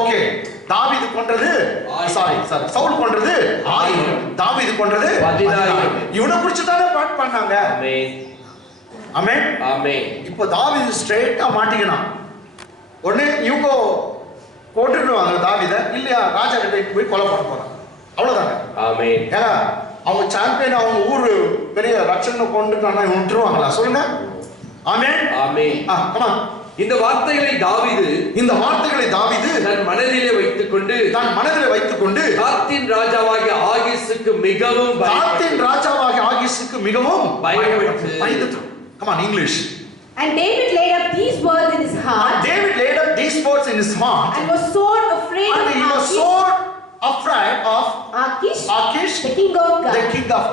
Okay. தாவீது கொன்றது சவுல் கொன்றது 1000, தாவீது கொன்றது 10000. இவனை குறிச்சு தானே பாட் பண்ணாங்க. ஆமென் ஆமென் ஆமென். இப்போ தாவீது ஸ்ட்ரைட்டா மாட்டிக்கணும். உடனே இவங்க போட்டுடுவாங்க தாவீத, இல்லையா ராஜா கிட்ட போய் கொலை பண்ண போறாங்க, அவ்வளவுதாங்க. ஆமென். ஏன்னா அவங்க சாம்பியன், அவங்க ஊரு பெரிய ரட்சனை கொண்டுட்டானா இவன் விட்டுருவாங்களா சொல்லுங்க. ஆமென் ஆமென். கமா. இந்த வார்த்தைகளை தாவீது தன் மனதிலே வைத்துக் கொண்டு காத்தின் ராஜாவாகிய ஆகீசுக்கு மிகவும் பயந்து. Come on, English. And David laid up these words in his heart. And was sore afraid of Achish, the king of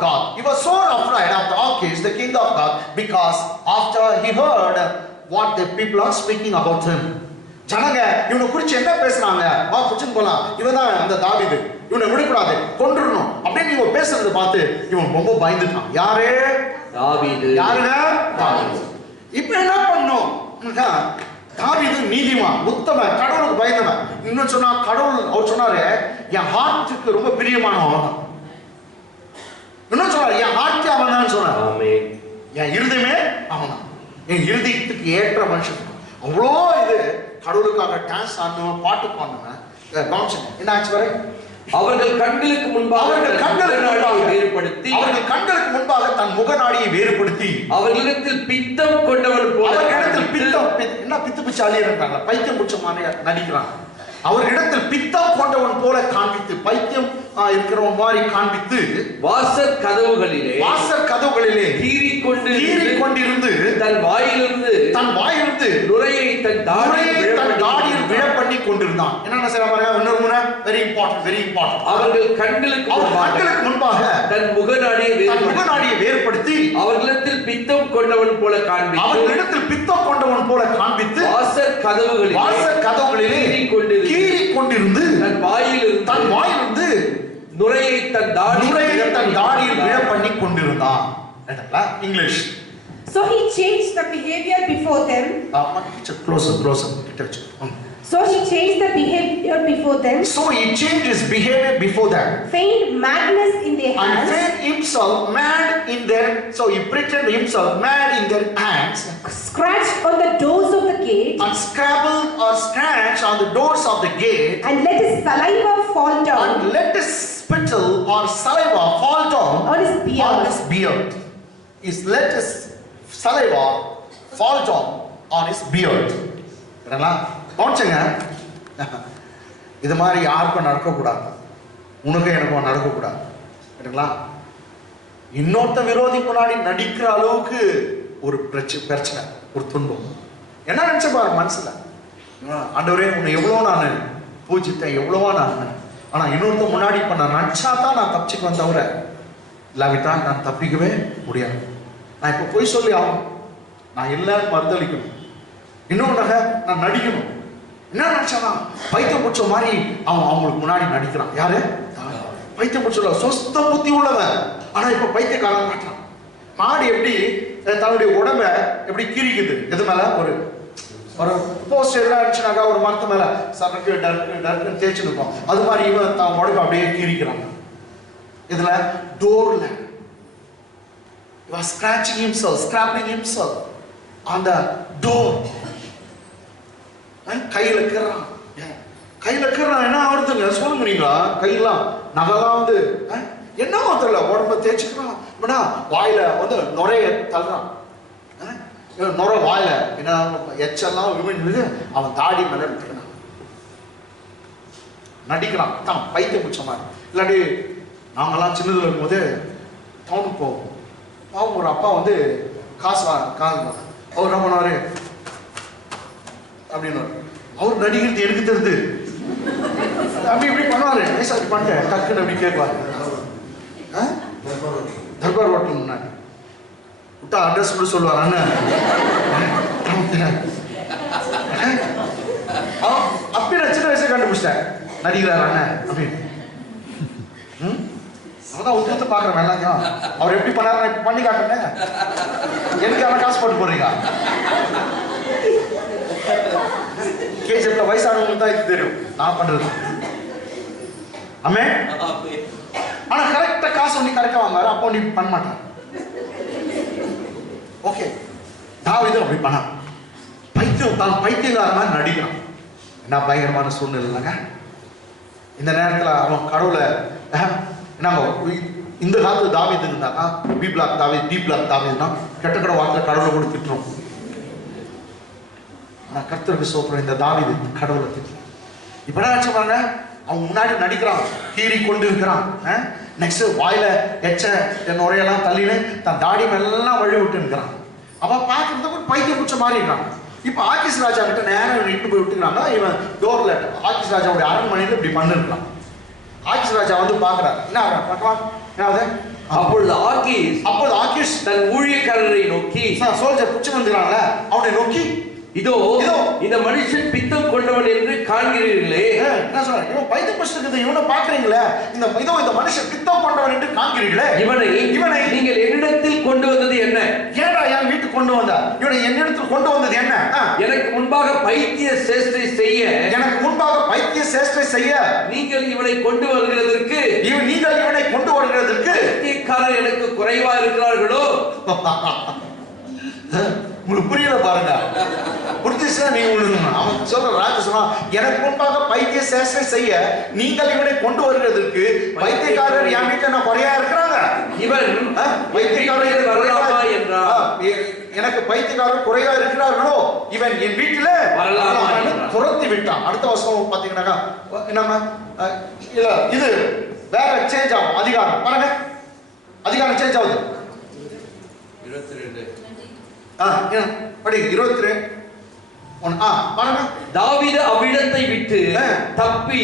God. He was sore afraid of Achish, the king of God, because after he heard what the people are speaking about him. ஜனங்க இவனை குறிச்சு என்ன பேசுறாங்க, புடிச்சுன்னு போலாம், இவன் தான் அந்த தாவீது, இவனை விடக்கூடாது, கொன்றுடணும் அப்படின்னு இவன் பேசுறதை பார்த்து இவன் ரொம்ப பயந்துட்டான். யாரு? தாவீது. யாருங்க? தாவீது. இப்ப என்ன பண்ணும்? தாவீது நீதிமான், உத்தம, கடவுளுக்கு பயந்தவன். இன்னும் சொன்னா கடவுள் அவர் சொன்னாரு, என் ஹார்ட்டுக்கு ரொம்ப பிரியமானவன். இன்னும் சொன்னாரு, என் ஹார்ட் அவன் தான் சொன்னார். என் இருதயமே அவன், என் இருதயத்துக்கு ஏற்ற மனுஷன். அவ்வளோ இது கடவுளுக்காக டான்ஸ் ஆடுனவன், பாட்டு பாடுனவன். என்ன ஆச்சு வரை? அவர்கள் கண்களுக்கு முன்பாக தன் முகநாடியை வேறுபடுத்தி அவர்களிடத்தில் பித்தம் கொண்டவன் போல, என்ன பித்து பிச்சாலி இருக்காங்க, பைத்தியம் பிடிச்சமான நடிக்கிறான். அவர்களிடத்தில் பித்தம் கொண்டவன் போல காண்பித்து, பைத்தியம் இருக்கிறவன் மாதிரி காண்பித்து, வாசற் கதவுகளிலே கீறிக் கொண்டிருந்து தன் வாயிலிருந்து நுரையை தன் தாடியில் விழ பண்ணி கொண்டிருந்தான். என்ன செய்யறாங்க? இன்னொரு முறை வெரி இம்பார்ட்டன்ட். அவர்கள் கண்களுக்கு முன்பாக தன் முகநாடியை வேறுபடுத்தி அவர்களிடத்தில் பித்தம் கொண்டவன் போல காண்பித்து வாசற் கதவுகளிலே கீறிக் கொண்டிருந்து தன் வாயிலிருந்து நுரையை தன் தாடியில் விழ பண்ணி கொண்டிருந்தான். English. So he changed the behavior before them. Closer. So he changed the behavior before them. Feigned madness in their hands. And feigned himself mad in their. So he pretended himself mad in their hands. Scratched on the doors of the gate. And scrabbled or scratched on the doors of the gate. And let his saliva fall down. And let his spittle or saliva fall down on his beard. Let his saliva fall down on his beard. கவனிச்சுங்க, இது மாதிரி யாருக்கும் நடக்கக்கூடாது, உனக்கும் எனக்கும் நடக்கக்கூடாது. சரிங்களா? இன்னொருத்த விரோதி முன்னாடி நடிக்கிற அளவுக்கு ஒரு பிரச்சனை, ஒரு துன்பம். என்ன நினைச்ச பாரு மனசுல, ஆண்டவரே உன்னை எவ்வளோ நான் பூஜித்தேன், எவ்வளவா நான், ஆனா இன்னொருத்த முன்னாடி இப்ப நான் நடிச்சாதான் நான் தப்பிச்சுக்குவேன், தவிர இல்லாவிட்டா நான் தப்பிக்கவே முடியாது. நான் இப்ப போய் சொல்லி ஆகணும், நான் இல்லைன்னு மறுதளிக்கணும், இன்னொன்று நான் நடிக்கணும். என்ன நினைச்சானா பைத்தியம் பிடிச்ச மாதிரி அவங்களுக்கு முன்னாடி நடிக்கிறான். யாரு? பைத்தியம் பிடிச்ச சொஸ்த புத்தி உள்ளவன், ஆனா இப்ப பைத்தியக்காரன் மாட்டான். மாடு எப்படி தன்னுடைய உடம்ப எப்படி கிரிக்குது, எது மேல ஒரு போஸ்ட் எல்லாம் இருந்துச்சுனாக்கா ஒரு மரத்து மேல சரக்கு டர்க்கு தேய்ச்சி இருக்கும், அது மாதிரி இவன் தான் உடம்பு அப்படியே கீறிக்கிறான். இதுல டோர்ல scratching himself, scrapping himself on the door. கையில கீறான். என்ன ஆகுதுங்க சொல்லுங்க நீங்களா? கையெல்லாம் நகலாம் வந்து என்ன தெரியல, உடம்ப தேய்ச்சிக்கிறான். வாயில வந்து நுரைய தள்ளுறான், நுரை வாயில என்ன எச்செல்லாம் விழுந்து அவன் தாடி மேல நடிக்கிறான். தான் பைத்தியம் பிடிச்ச மாதிரி. இல்லாட்டி நாங்கெல்லாம் சின்னதுல இருக்கும்போது டவுனுக்கு போவோம். அவங்க ஒரு அப்பா வந்து காசு அவர் என்ன பண்ணுவாரு அப்படின்னு, அவர் நடிக்கிறது எனக்கு தெரியுது, அப்படி இப்படி பண்ணுவாரு. அப்படி பண்ணிட்டு டக்குன்னு அப்படி கேட்பாரு. தர்பார் ரோட்டில் முன்னாடி விட்டா அட்ரஸ் கூட சொல்லுவார். அண்ணன் அப்படி நான் சின்ன வயசுல கண்டுபிடிச்சிட்டேன் நடிக்கிறார் அண்ணன் அப்படின்னு. அதான் உத்து பாக்குறேன் எல்லாத்தையும். அவர் எப்படி பண்ணாரு இப்ப பண்ணி காட்டுங்க, எனக்கு அவன் காசு போட்டு போறீங்க. கேஜிஎஃப்ல வயசானவங்களுக்கு தான் இது தெரியும் நான் பண்றது. ஆமென். ஆனா கரெக்டா காசு ஒண்ணு கரெக்டா வாங்குவாரு, அப்போ நீ பண்ண மாட்டார். ஓகே, தாவீது அப்படி பண்ணா. பைத்தியக்கார மாதிரி நடிக்கிறான். என்ன பயங்கரமான சூழ்நிலை இல்லைங்க. இந்த நேரத்துல அவன் கடவுளை நம்ம இந்த காலத்துல தாவீது இருந்தாக்கா பி பிளாக் தாவீது, டி பிளாக் தாவீதுனா கெட்ட கட வார்த்தை கடவுளை கூட திட்டுறோம். நான் கர்த்தருக்கு சோப்புறேன், இந்த தாவீது கடவுளை திட்டு. இப்ப என்ன ஆச்சு பாருங்க, அவன் முன்னாடி நடிக்கிறான், கீறி கொண்டு இருக்கிறான். நெக்ஸ்ட் வாயில எச்ச நுரையெல்லாம் தள்ளின்னு தன் தாடி எல்லாம் வழி விட்டு இருக்கிறான். அவன் பார்க்கறதுக்கு ஒரு பைத்தியம் பிடிச்ச மாதிரி இருக்கான். இப்ப ஆகிஸ் ராஜா கிட்ட நேரம் இட்டு போய் விட்டுக்கிறாங்க. இவன் டோர்ல ஆகிஸ் ராஜாவுடைய அரண்மனையில இப்படி பண்ணிருக்கான். ஆகிஸ் ராஜா வந்து பாக்குறாரு, என்ன பார்க்கலாம் என்னது. அப்பொழுது ஆகீஸ் தன் ஊழியக்காரரை நோக்கி, சோல்ஜர் பிடிச்சு வந்துக்கிறான்ல, அவனை நோக்கி, இதோ இந்த மனுஷன் பித்தம் கொண்டவன் என்று காண்கிறீர்களே. என்ன சொல்ற, இவன் பைத்தியம் பிடிச்சிருக்குது, இவனை பாக்குறீங்களே, இந்த மனுஷன் பித்தம் கொண்டவன் என்று காண்கிறீர்களே, இவனை நீங்கள் என்னிடத்தில் கொண்டு வந்தது என்ன? ஏடா என் வீட்டுக்கு கொண்டு வந்தா? இவனை என்னிடத்தில் கொண்டு வந்தது என்ன? எனக்கு முன்பாக பைத்திய சேஷ்டை செய்ய நீங்கள் இவனை கொண்டு வருகிறதற்கு பைத்தியக்காரர் எனக்கு குறைவா இருக்கிறார்களோ? உங்களுக்கு புரியல பாருங்க. புரிஞ்சுச்சா? நீங்க விழுங்கணும். அவன் சொல்ற ராஜா சொன்னா, எனக்கு முன்பாக பைத்திய சேஷ்டை செய்ய நீங்கள் இவனை கொண்டு வருகிறதற்கு பைத்தியக்காரர் என் வீட்டுல நான் குறையா இருக்கிறாங்க. இவன் பைத்தியக்காரர் வரலாமா என்றார். எனக்கு பைத்தியக்காரர் குறையா இருக்கிறார்களோ, இவன் என் வீட்டுல வரலாமா துரத்தி விட்டான். அடுத்த வருஷம் பாத்தீங்கன்னாக்கா நம்ம இல்ல இது வேற சேஞ்ச் ஆகும். அதிகாரம் பாருங்க, அதிகாரம் சேஞ்ச் ஆகுது. 22 படி 22 பாருங்க. தாவீது அவ்விடத்தை விட்டு தப்பி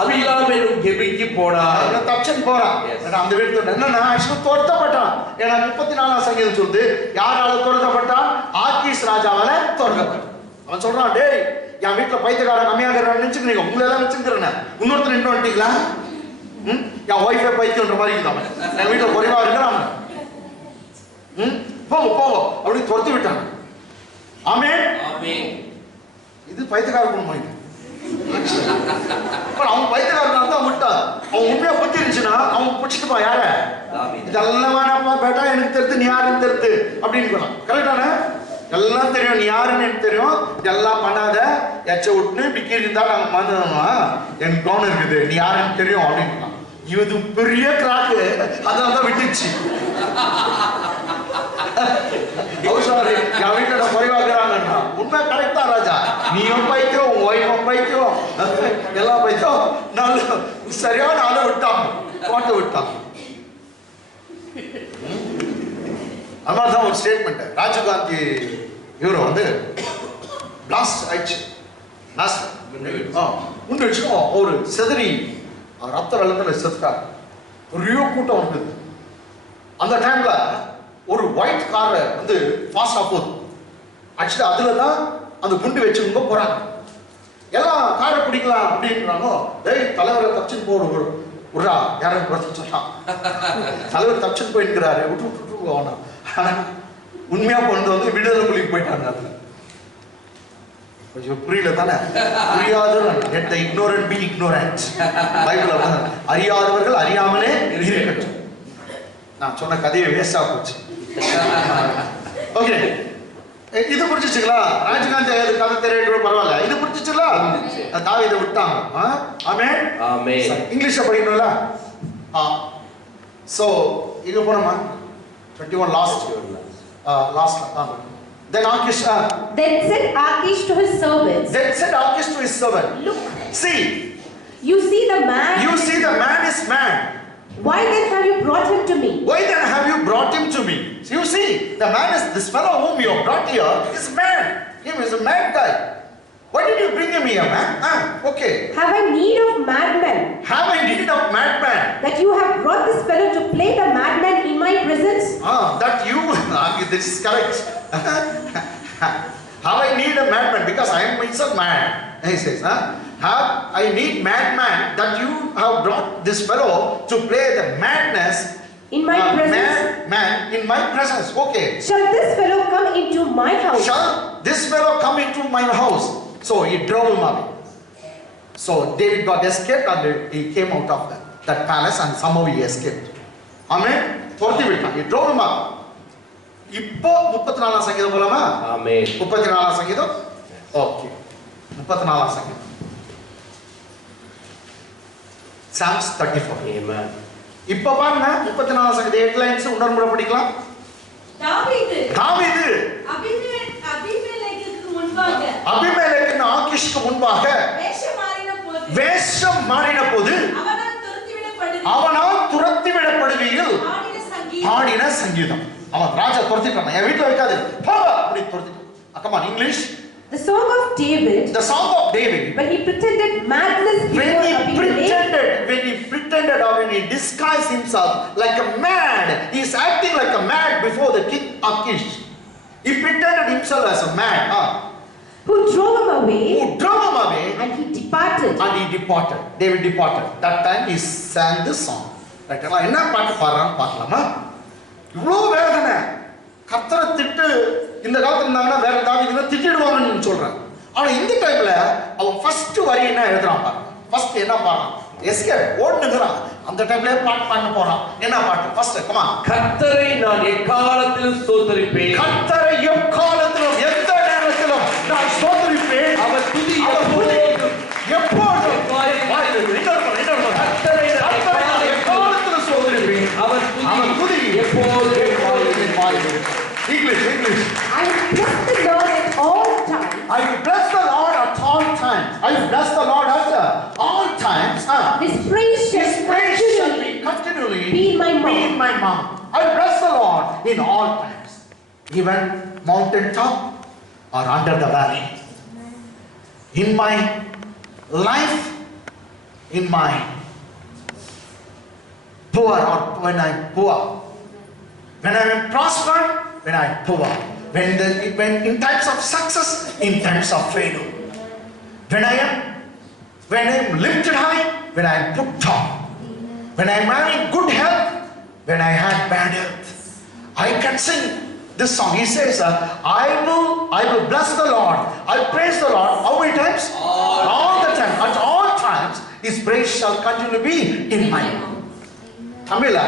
அதிலாம் என்னும் கெபிக்கு போனார். தப்சன் போறான். அந்த வீட்டுல என்னன்னா துரத்தப்பட்டான். ஏன்னா 34ஆம் சங்கீதம் சொல்லுது, யாரால துரத்தப்பட்டான்? ஆகீஸ் ராஜாவால துரத்தப்பட்டான். அவன் சொல்றான், டேய் என் வீட்டுல பைத்தியக்காரன் கம்மியாக இருக்கிறான்னு நினைச்சுக்கிறீங்க, உங்களை எல்லாம் வச்சுக்கிறேன். இன்னொருத்தர் இன்னும் வந்துட்டீங்களா? என் ஒய்ஃபை பைத்தியன்ற மாதிரி இருக்குதான், என் வீட்டுல குறைவா இருக்கிறான். போவோம் அப்படி துரத்தி விட்டாங்க. ஆமென். இது பைத்தியக்கார குணம். அவன் பைத்தியக்காரனால தான் விட்டான். அவன் உண்மையா புத்தி இருந்துச்சுன்னா அவன் பிடிச்சிட்டுப்பான். யார இதெல்லாம் வேணாப்பா பேட்டா, எனக்கு தெரிஞ்சு நீ யாருன்னு தெரிஞ்சு அப்படின்னு போனான். கரெக்டான எல்லாம் தெரியும், நீ யாருன்னு எனக்கு தெரியும், இதெல்லாம் பண்ணாத, எச்ச விட்டுன்னு இப்படி கீழே இருந்தா நாங்க மாந்தோம்னா எனக்கு கவனம் இருக்குது, நீ யாருன்னு தெரியும் அப்படின்னு. இது பெரிய கிராக்கு, அதனாலதான் விட்டுச்சு. என் வீட்டுல குறைவாக்குறாங்கன்னா உண்மை கரெக்டா ராஜா, நீயும் பைத்தியம், உன் ஒய்ஃபும் பைத்தியம், எல்லாம் பைத்தியம். நல்ல சரியான ஆளை விட்டான், போட்டு விட்டான். அதனாலதான் ஒரு ஸ்டேட்மெண்ட், ராஜீவ்காந்தி இவரை வந்து பிளாஸ்ட் ஆயிடுச்சு, உண்டு வச்சுக்கோ, ஒரு செதறி ரத்த வெள்ளத்துல செத்துட்டார். பெரிய கூட்டம் இருக்குது. அந்த டைம்ல ஒரு ஒயிட் காரை வந்து ஃபாஸ்டா போகுது. ஆக்சுவலி அதுல தான் அந்த குண்டு வச்சுங்க போறாங்க. எல்லாம் காரை பிடிக்கலாம் அப்படின்றாங்க. டேய் தலைவரை தப்பிச்சுன்னு போடு விட்றா, யாரும் பிரச்சனை சொன்னான். தலைவர் தப்பிச்சுன்னு போயிருக்கிறாரு, விட்டு போனா. உண்மையா கொண்டு வந்து விடுதலை புலிக்கு போயிட்டாங்க. அதுல கொஞ்சம் புரியல தானே? புரியாதவர்கள் ignorant be ignorant. பைபிள் அறியாதவர்கள் அறியாமலே இருக்கட்டும். நான் சொன்ன கதையை வேஸ்டா போச்சு. ஓகே, இது புரிஞ்சிச்சுங்களா? ராஜகாந்த் கதை தெரியல பரவாயில்ல, இது புரிஞ்சிச்சுங்களா? தாவீதை விட்டாங்க. ஆமென். ஆமென். இங்கிலீஷ்ல படிக்கணும்ல. சோ இங்க போனோமா 21 last. Then said Achish to his servant. Look. See. You see the man. Is man. Why then have you brought him to me? So you see, the man is this fellow whom you have brought here is man. He is a mad guy. Why did you bring him here, man? Okay. Have I need of madmen? That you have brought this fellow to play the madman in my presence? This is correct. Have I need a madman? Because I am myself mad. He says, have I need madman that you have brought this fellow to play the madness in my presence? Man in my presence. Okay. Shall this fellow come into my house? So he drove him away. So David got escaped and he came out of that. that palace and somehow he escaped. Amen. துரத்தி விட்டான். He drove him out. இப்போ 34ஆம் சங்கீதம் போலாமா? ஆமென். 34ஆம் சங்கீதம். Okay. 34ஆம் சங்கீதம். Psalms 34. Amen. இப்போ பாருங்க 34ஆம் சங்கீதம் 8 லைன்ஸ் இன்னொரு முறை படிக்கலாம். தாவீது அபிமெலேக்குக்கு முன்பாக அபிமெலேக்கின் ஆகீஷுக்கு முன்பாக வேஷம் மாறின போது அவனால் துரத்திவிடப்படுகையில் பாடின சங்கீதம். அவன் ராஜா துரத்திட்டான். என் வீட்டுல வைக்காது போக அப்படி துரத்திட்டான். அக்கமா English. The song of David, when he pretended madness before Abimelech, when he pretended or when he disguised himself like a mad, he is acting like a mad before the king Achish. He pretended himself as a mad, who drove him away, and he departed. David departed. That time he sang this song. Right? என்ன பாட்டு பாடுறான்னு பார்க்கலாமா? இவ்வளவு வேதனை. கர்த்தரை திட்டு இந்த காலத்துல இருந்தாங்கன்னா வேற தாவீதுனா திட்டிடுவாங்கன்னு சொல்றாங்க. ஆனா இந்த டைம்ல அவன் ஃபர்ஸ்ட் வரி என்ன எழுதுறான் பாருங்க. ஃபர்ஸ்ட் என்ன பாடுறான்? எஸ்கேப் ஓடுங்கறான். அந்த டைம்ல பாட்டு பாட போறான். என்ன பாட்டு? First come on. கர்த்தரை நான் எக்காலத்திலும் ஸ்தோத்திரிப்பேன். கர்த்தரை எக்காலத்திலும் எந்த நேரத்திலும் நான் ஸ்தோத்திரிப்பேன். அவர் துதி எப்போதும் கர்த்தரை நான் எக்காலத்திலும் ஸ்தோத்திரிப்பேன். அவர் துதி எப்போதும் English. I will bless the Lord at all times. I will bless the Lord at all times. I will bless the Lord at all times. His praise shall continually be in my mouth. I will bless the Lord in all times. Even mountain top or under the valley. In my life, in my poor or when I am poor. When I am prospered, when I am poor, when in times of success, in times of failure, when I am lifted high, when I am put down, when I am having good health, when I had bad health, I can sing this song. He says, I will bless the Lord. I will praise the Lord. How many times? All the time. At all times, His praise shall continue to be in my mouth. Tamila.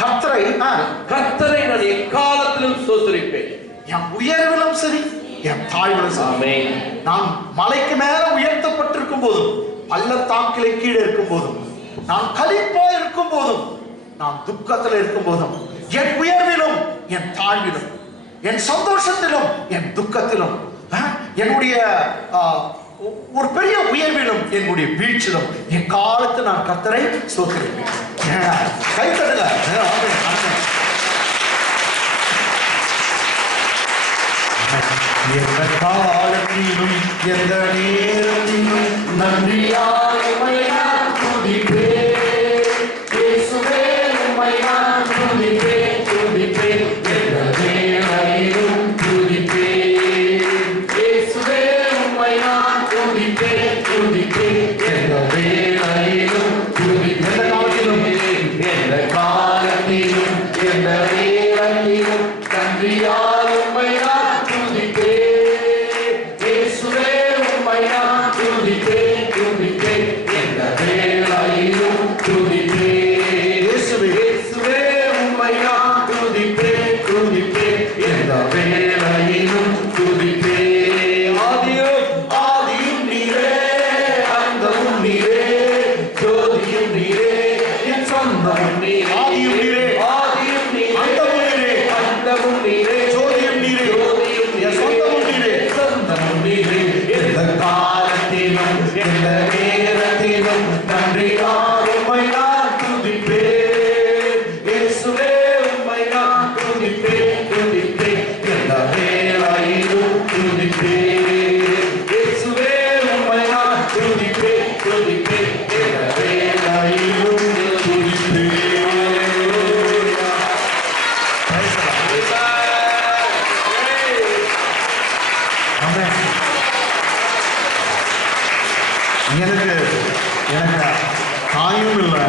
கர்த்தரை நான் எக்காலத்திலும் ஸ்தோத்திரிப்பேன். என் உயர்விலும் சரி என் தாழ்விலும் சரி. நான் மலைக்கு மேல உயர்த்தப்பட்டிருக்கும் போதும் பள்ளத்தாக்கிலே கீழே இருக்கும் போதும் நான் களிப்பாய் இருக்கும் போதும் நான் துக்கத்தில் இருக்கும் போதும் என் உயர்விலும் என் தாழ்விலும் என் சந்தோஷத்திலும் என் துக்கத்திலும் என்னுடைய ஒரு பெரிய உயர்விலும் என்னுடைய வீழ்ச்சிலும் என் காலத்து நான் கர்த்தரை ஸ்தோத்திரிப்பேன். கை தட்டுங்க. எந்த காலத்திலும் எந்த நேரத்திலும் நன்றியாய் உம்மை நான் துதிப்பேன். இயேசுவே உம்மை நான் துதிப்பேன். எந்த வேளையிலும் துதிப்பேன். இயேசுவே உம்மை நான் துதிப்பேன். எந்த வேளையிலும் துதிப்பேன். எந்த காலத்திலும் எந்த நேரத்திலும் நன்றியாய் உம்மை நான் துதிப்பேன். இயேசுவே உம்மை நான் துதிப்பேன். எந்த வேளையிலும் துதிப்பேன். இயேசுவே உம்மை நான் துதிப்பேன். எந்த வேளையிலும் துதிப்பேன். ஆதியும் நீரே, அந்தமும் நீரே, ஜோதியும் நீரே, என் சொந்தமும் நீரே. ஆதியும் நீரே, அந்தமும் நீரே, ஜோதியும் நீரே, என் சொந்தமும் நீரே. எந்த காலத்திலும் எந்த நேரத்திலும் நன்றியாய் உம்மை நான் துதிப்பேன். இயேசுவே உம்மை நான் துதிப்பேன். எந்த வேளையிலும் துதிப்பேன். இயேசுவே உம்மை நான் துதிப்பேன். எந்த வேளையிலும் துதிப்பேன். எனக்கு தாயும் இல்லை,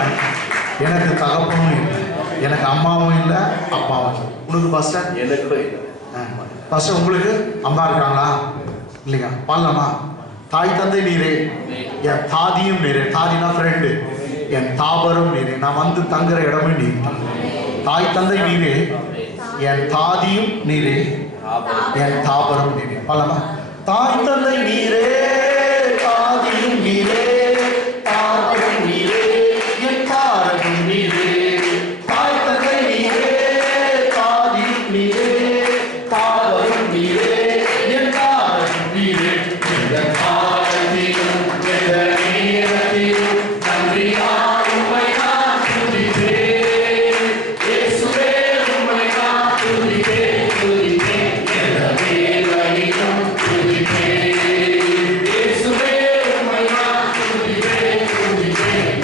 எனக்கு தகப்பனும் இல்லை, எனக்கு அம்மாவும் இல்லை, அப்பாவும் இல்லை. உனக்கு பாஸ்டர்? எனக்கு பாஸ்டர் உங்களுக்கு அம்மா இருக்காங்களா? இல்லைங்க. பாடலாமா? தாய் தந்தை நீரே, என் தாதியும் நீரே. தாதினா ஃப்ரெண்டு. என் தாபரும் நீரே. நான் வந்து தங்குற இடமே நீர். தாய் தந்தை நீரே, என் தாதியும் நீரே, என் தாபரும் நீரே. பலமா தாய் தந்தை நீரே, தாதியும் நீரே, தாபரும் நீரே, என் தாரகம் நீரே. தாய் தந்தை நீரே, தாதியும் நீரே, தாபரும் நீரே, என் தாரகம் நீரே. இந்த தாரத்திலும் இந்த நீரத்திலும் நன்றியால் உம்மை நான் துதிப்பேன். இயேசுவே உம்மை நான் துதிப்பேன், துதிப்பேன். எந்த வேளையிலும் துதிப்பேன். இயேசுவே உம்மை நான் துதிப்பேன், துதிப்பேன்.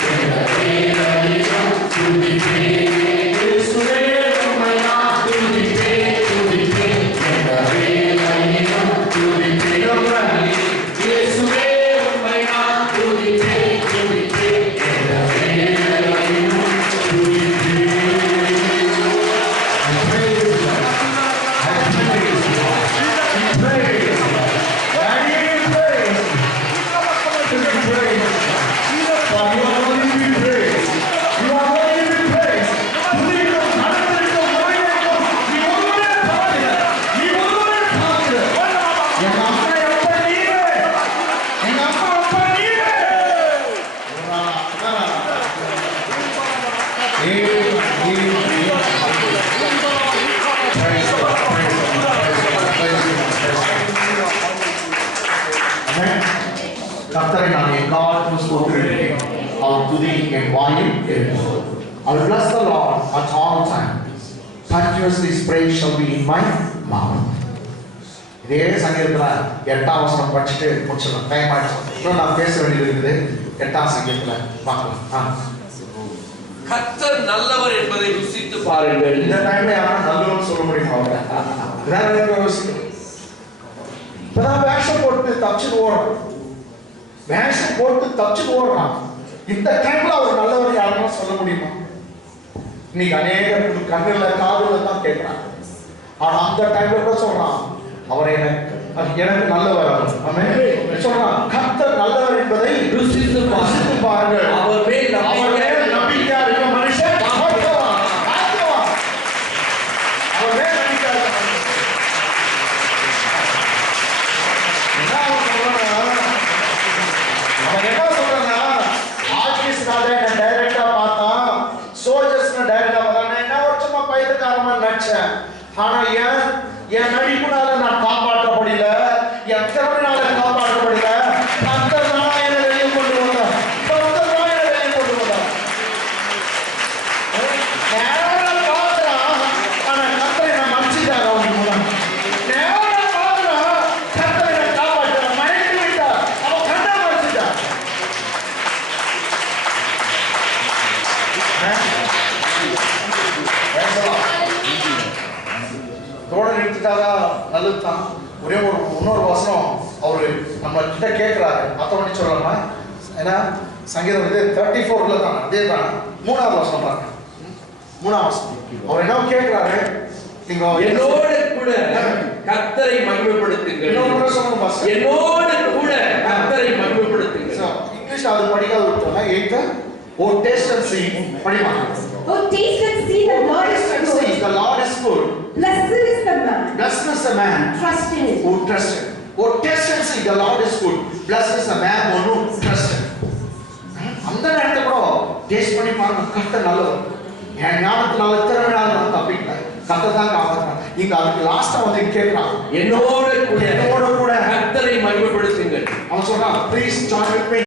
எந்த வேளையிலும் துதிப்பேன். இயேசுவே உம்மை நான் துதிப்பேன், துதிப்பேன். எந்த வேளையிலும் துதிப்பேன். இயேசுவே உம்மை நான் துதிப்பேன், துதிப்பேன். எந்த வேளையிலும் கர்த்தரை நான் எக்காலத்திலும் ஸ்தோத்திரிக்கிறேன். அவர் துதி என் வாயில் இருக்கும். I will bless the Lord at all times. Continuously His praise shall be in my mouth. இதே சங்கீதத்துல 8ஆம் வசனம் படிச்சுட்டு முடிச்சிடலாம். டைம் ஆயிடுச்சு. இன்னும் நான் பேச வேண்டியது இருக்குது. 8ஆம் சங்கீதத்துல பார்க்கலாம். கர்த்தர் நல்லவர் என்பதை ருசித்து பாருங்கள். இந்த டைம்ல யாரும் நல்லவன்னு சொல்ல முடியுமா? இப்பதான் வேஷம் போட்டு தப்பிச்சு ஓடுறான். வேஷம் போட்டு தப்பிச்சு ஓடுறான். இந்த டைம்ல அவர் நல்லவர் யாருன்னா சொல்ல முடியுமா? இன்னைக்கு அநேக கண்ணுல காதுல தான் கேட்கிறாங்க. ஆனா அந்த டைம்ல கூட சொல்றான், அவர் எனக்கு நல்லவர். ஆமென். சொல்றான், கர்த்தர் நல்லவர் என்பதை ருசித்து பாருங்கள். அவர் மேல் நம்பிக்கையா இருக்க மனுஷன் பாக்கியவான். பாக்கியவான். அவர் மேல் நம்பிக்கையா இருக்க மனுஷன். அவன் என்ன சொல்றான்னா, ஆபீஸ்னால என்ன டைரக்டா பார்த்தான், சோல்ஜர்ஸ்னா டைரக்டா பார்த்தான். என்ன ஒரு சும்மா பைத்தியக்காரமா நடிச்சேன். ஆனா என் நடிப்புனால நான் காப்பாற்றப்படல, என் திறமையினால காப்பாற்றப்படல. கர்த்தர் தான் என்னை வெளியே கொண்டு வந்தார். கர்த்தர் தான் என்னை வெளியே கொண்டு வந்தார். நேரம் பார்க்கிறான், ஆனா கர்த்தர் என்னை மன்னிச்சிட்டார். அவனுக்கு மூலம் நேரம் பார்க்கிறான், கர்த்தர் என்னை காப்பாற்றார், மயக்கி விட்டார், அவன் கண்ணை மறைச்சிட்டார். தோழர் எடுத்துட்டாங்க, நல்லதுதான். ஒரே இன்னொரு வசனம் அவரு நம்ம கிட்ட கேட்கிறாரு. மற்றபடி சொல்லலாமா? ஏன்னா சங்கீதம் 34 தான், அதே தான். 3ஆவது வசனம் பாருங்க. 3ஆவது வசனம் அவர் என்ன கேட்கிறாரு? நீங்க என்னோட கூட கர்த்தரை மகிமைப்படுத்துங்கள். என்னோட கூட கர்த்தரை மகிமைப்படுத்துங்கள். இங்கிலீஷ் அது படிக்காத விட்டோம்னா 8th oh taste and see படிமா. Oh, taste and see the Lord is good. The Lord is good. Blessed is the man. Blessed is the man Trust in Him. who trusts Him. Oh, taste and see the Lord is good. Blessed is the man who trusts Him. அந்த நேரத்துல கூட taste பண்ணி பாருங்க, கர்த்தர் நல்லவர். என் ஞானத்தினால திறமையால நான் தப்பிக்கல, கர்த்தர் தான் காப்பாத்துறான். இங்க அதுக்கு லாஸ்டா வந்து கேட்கிறான், என்னோட கூட கர்த்தரை மகிமைப்படுத்துங்கள். அவன் சொல்றான், please join with me.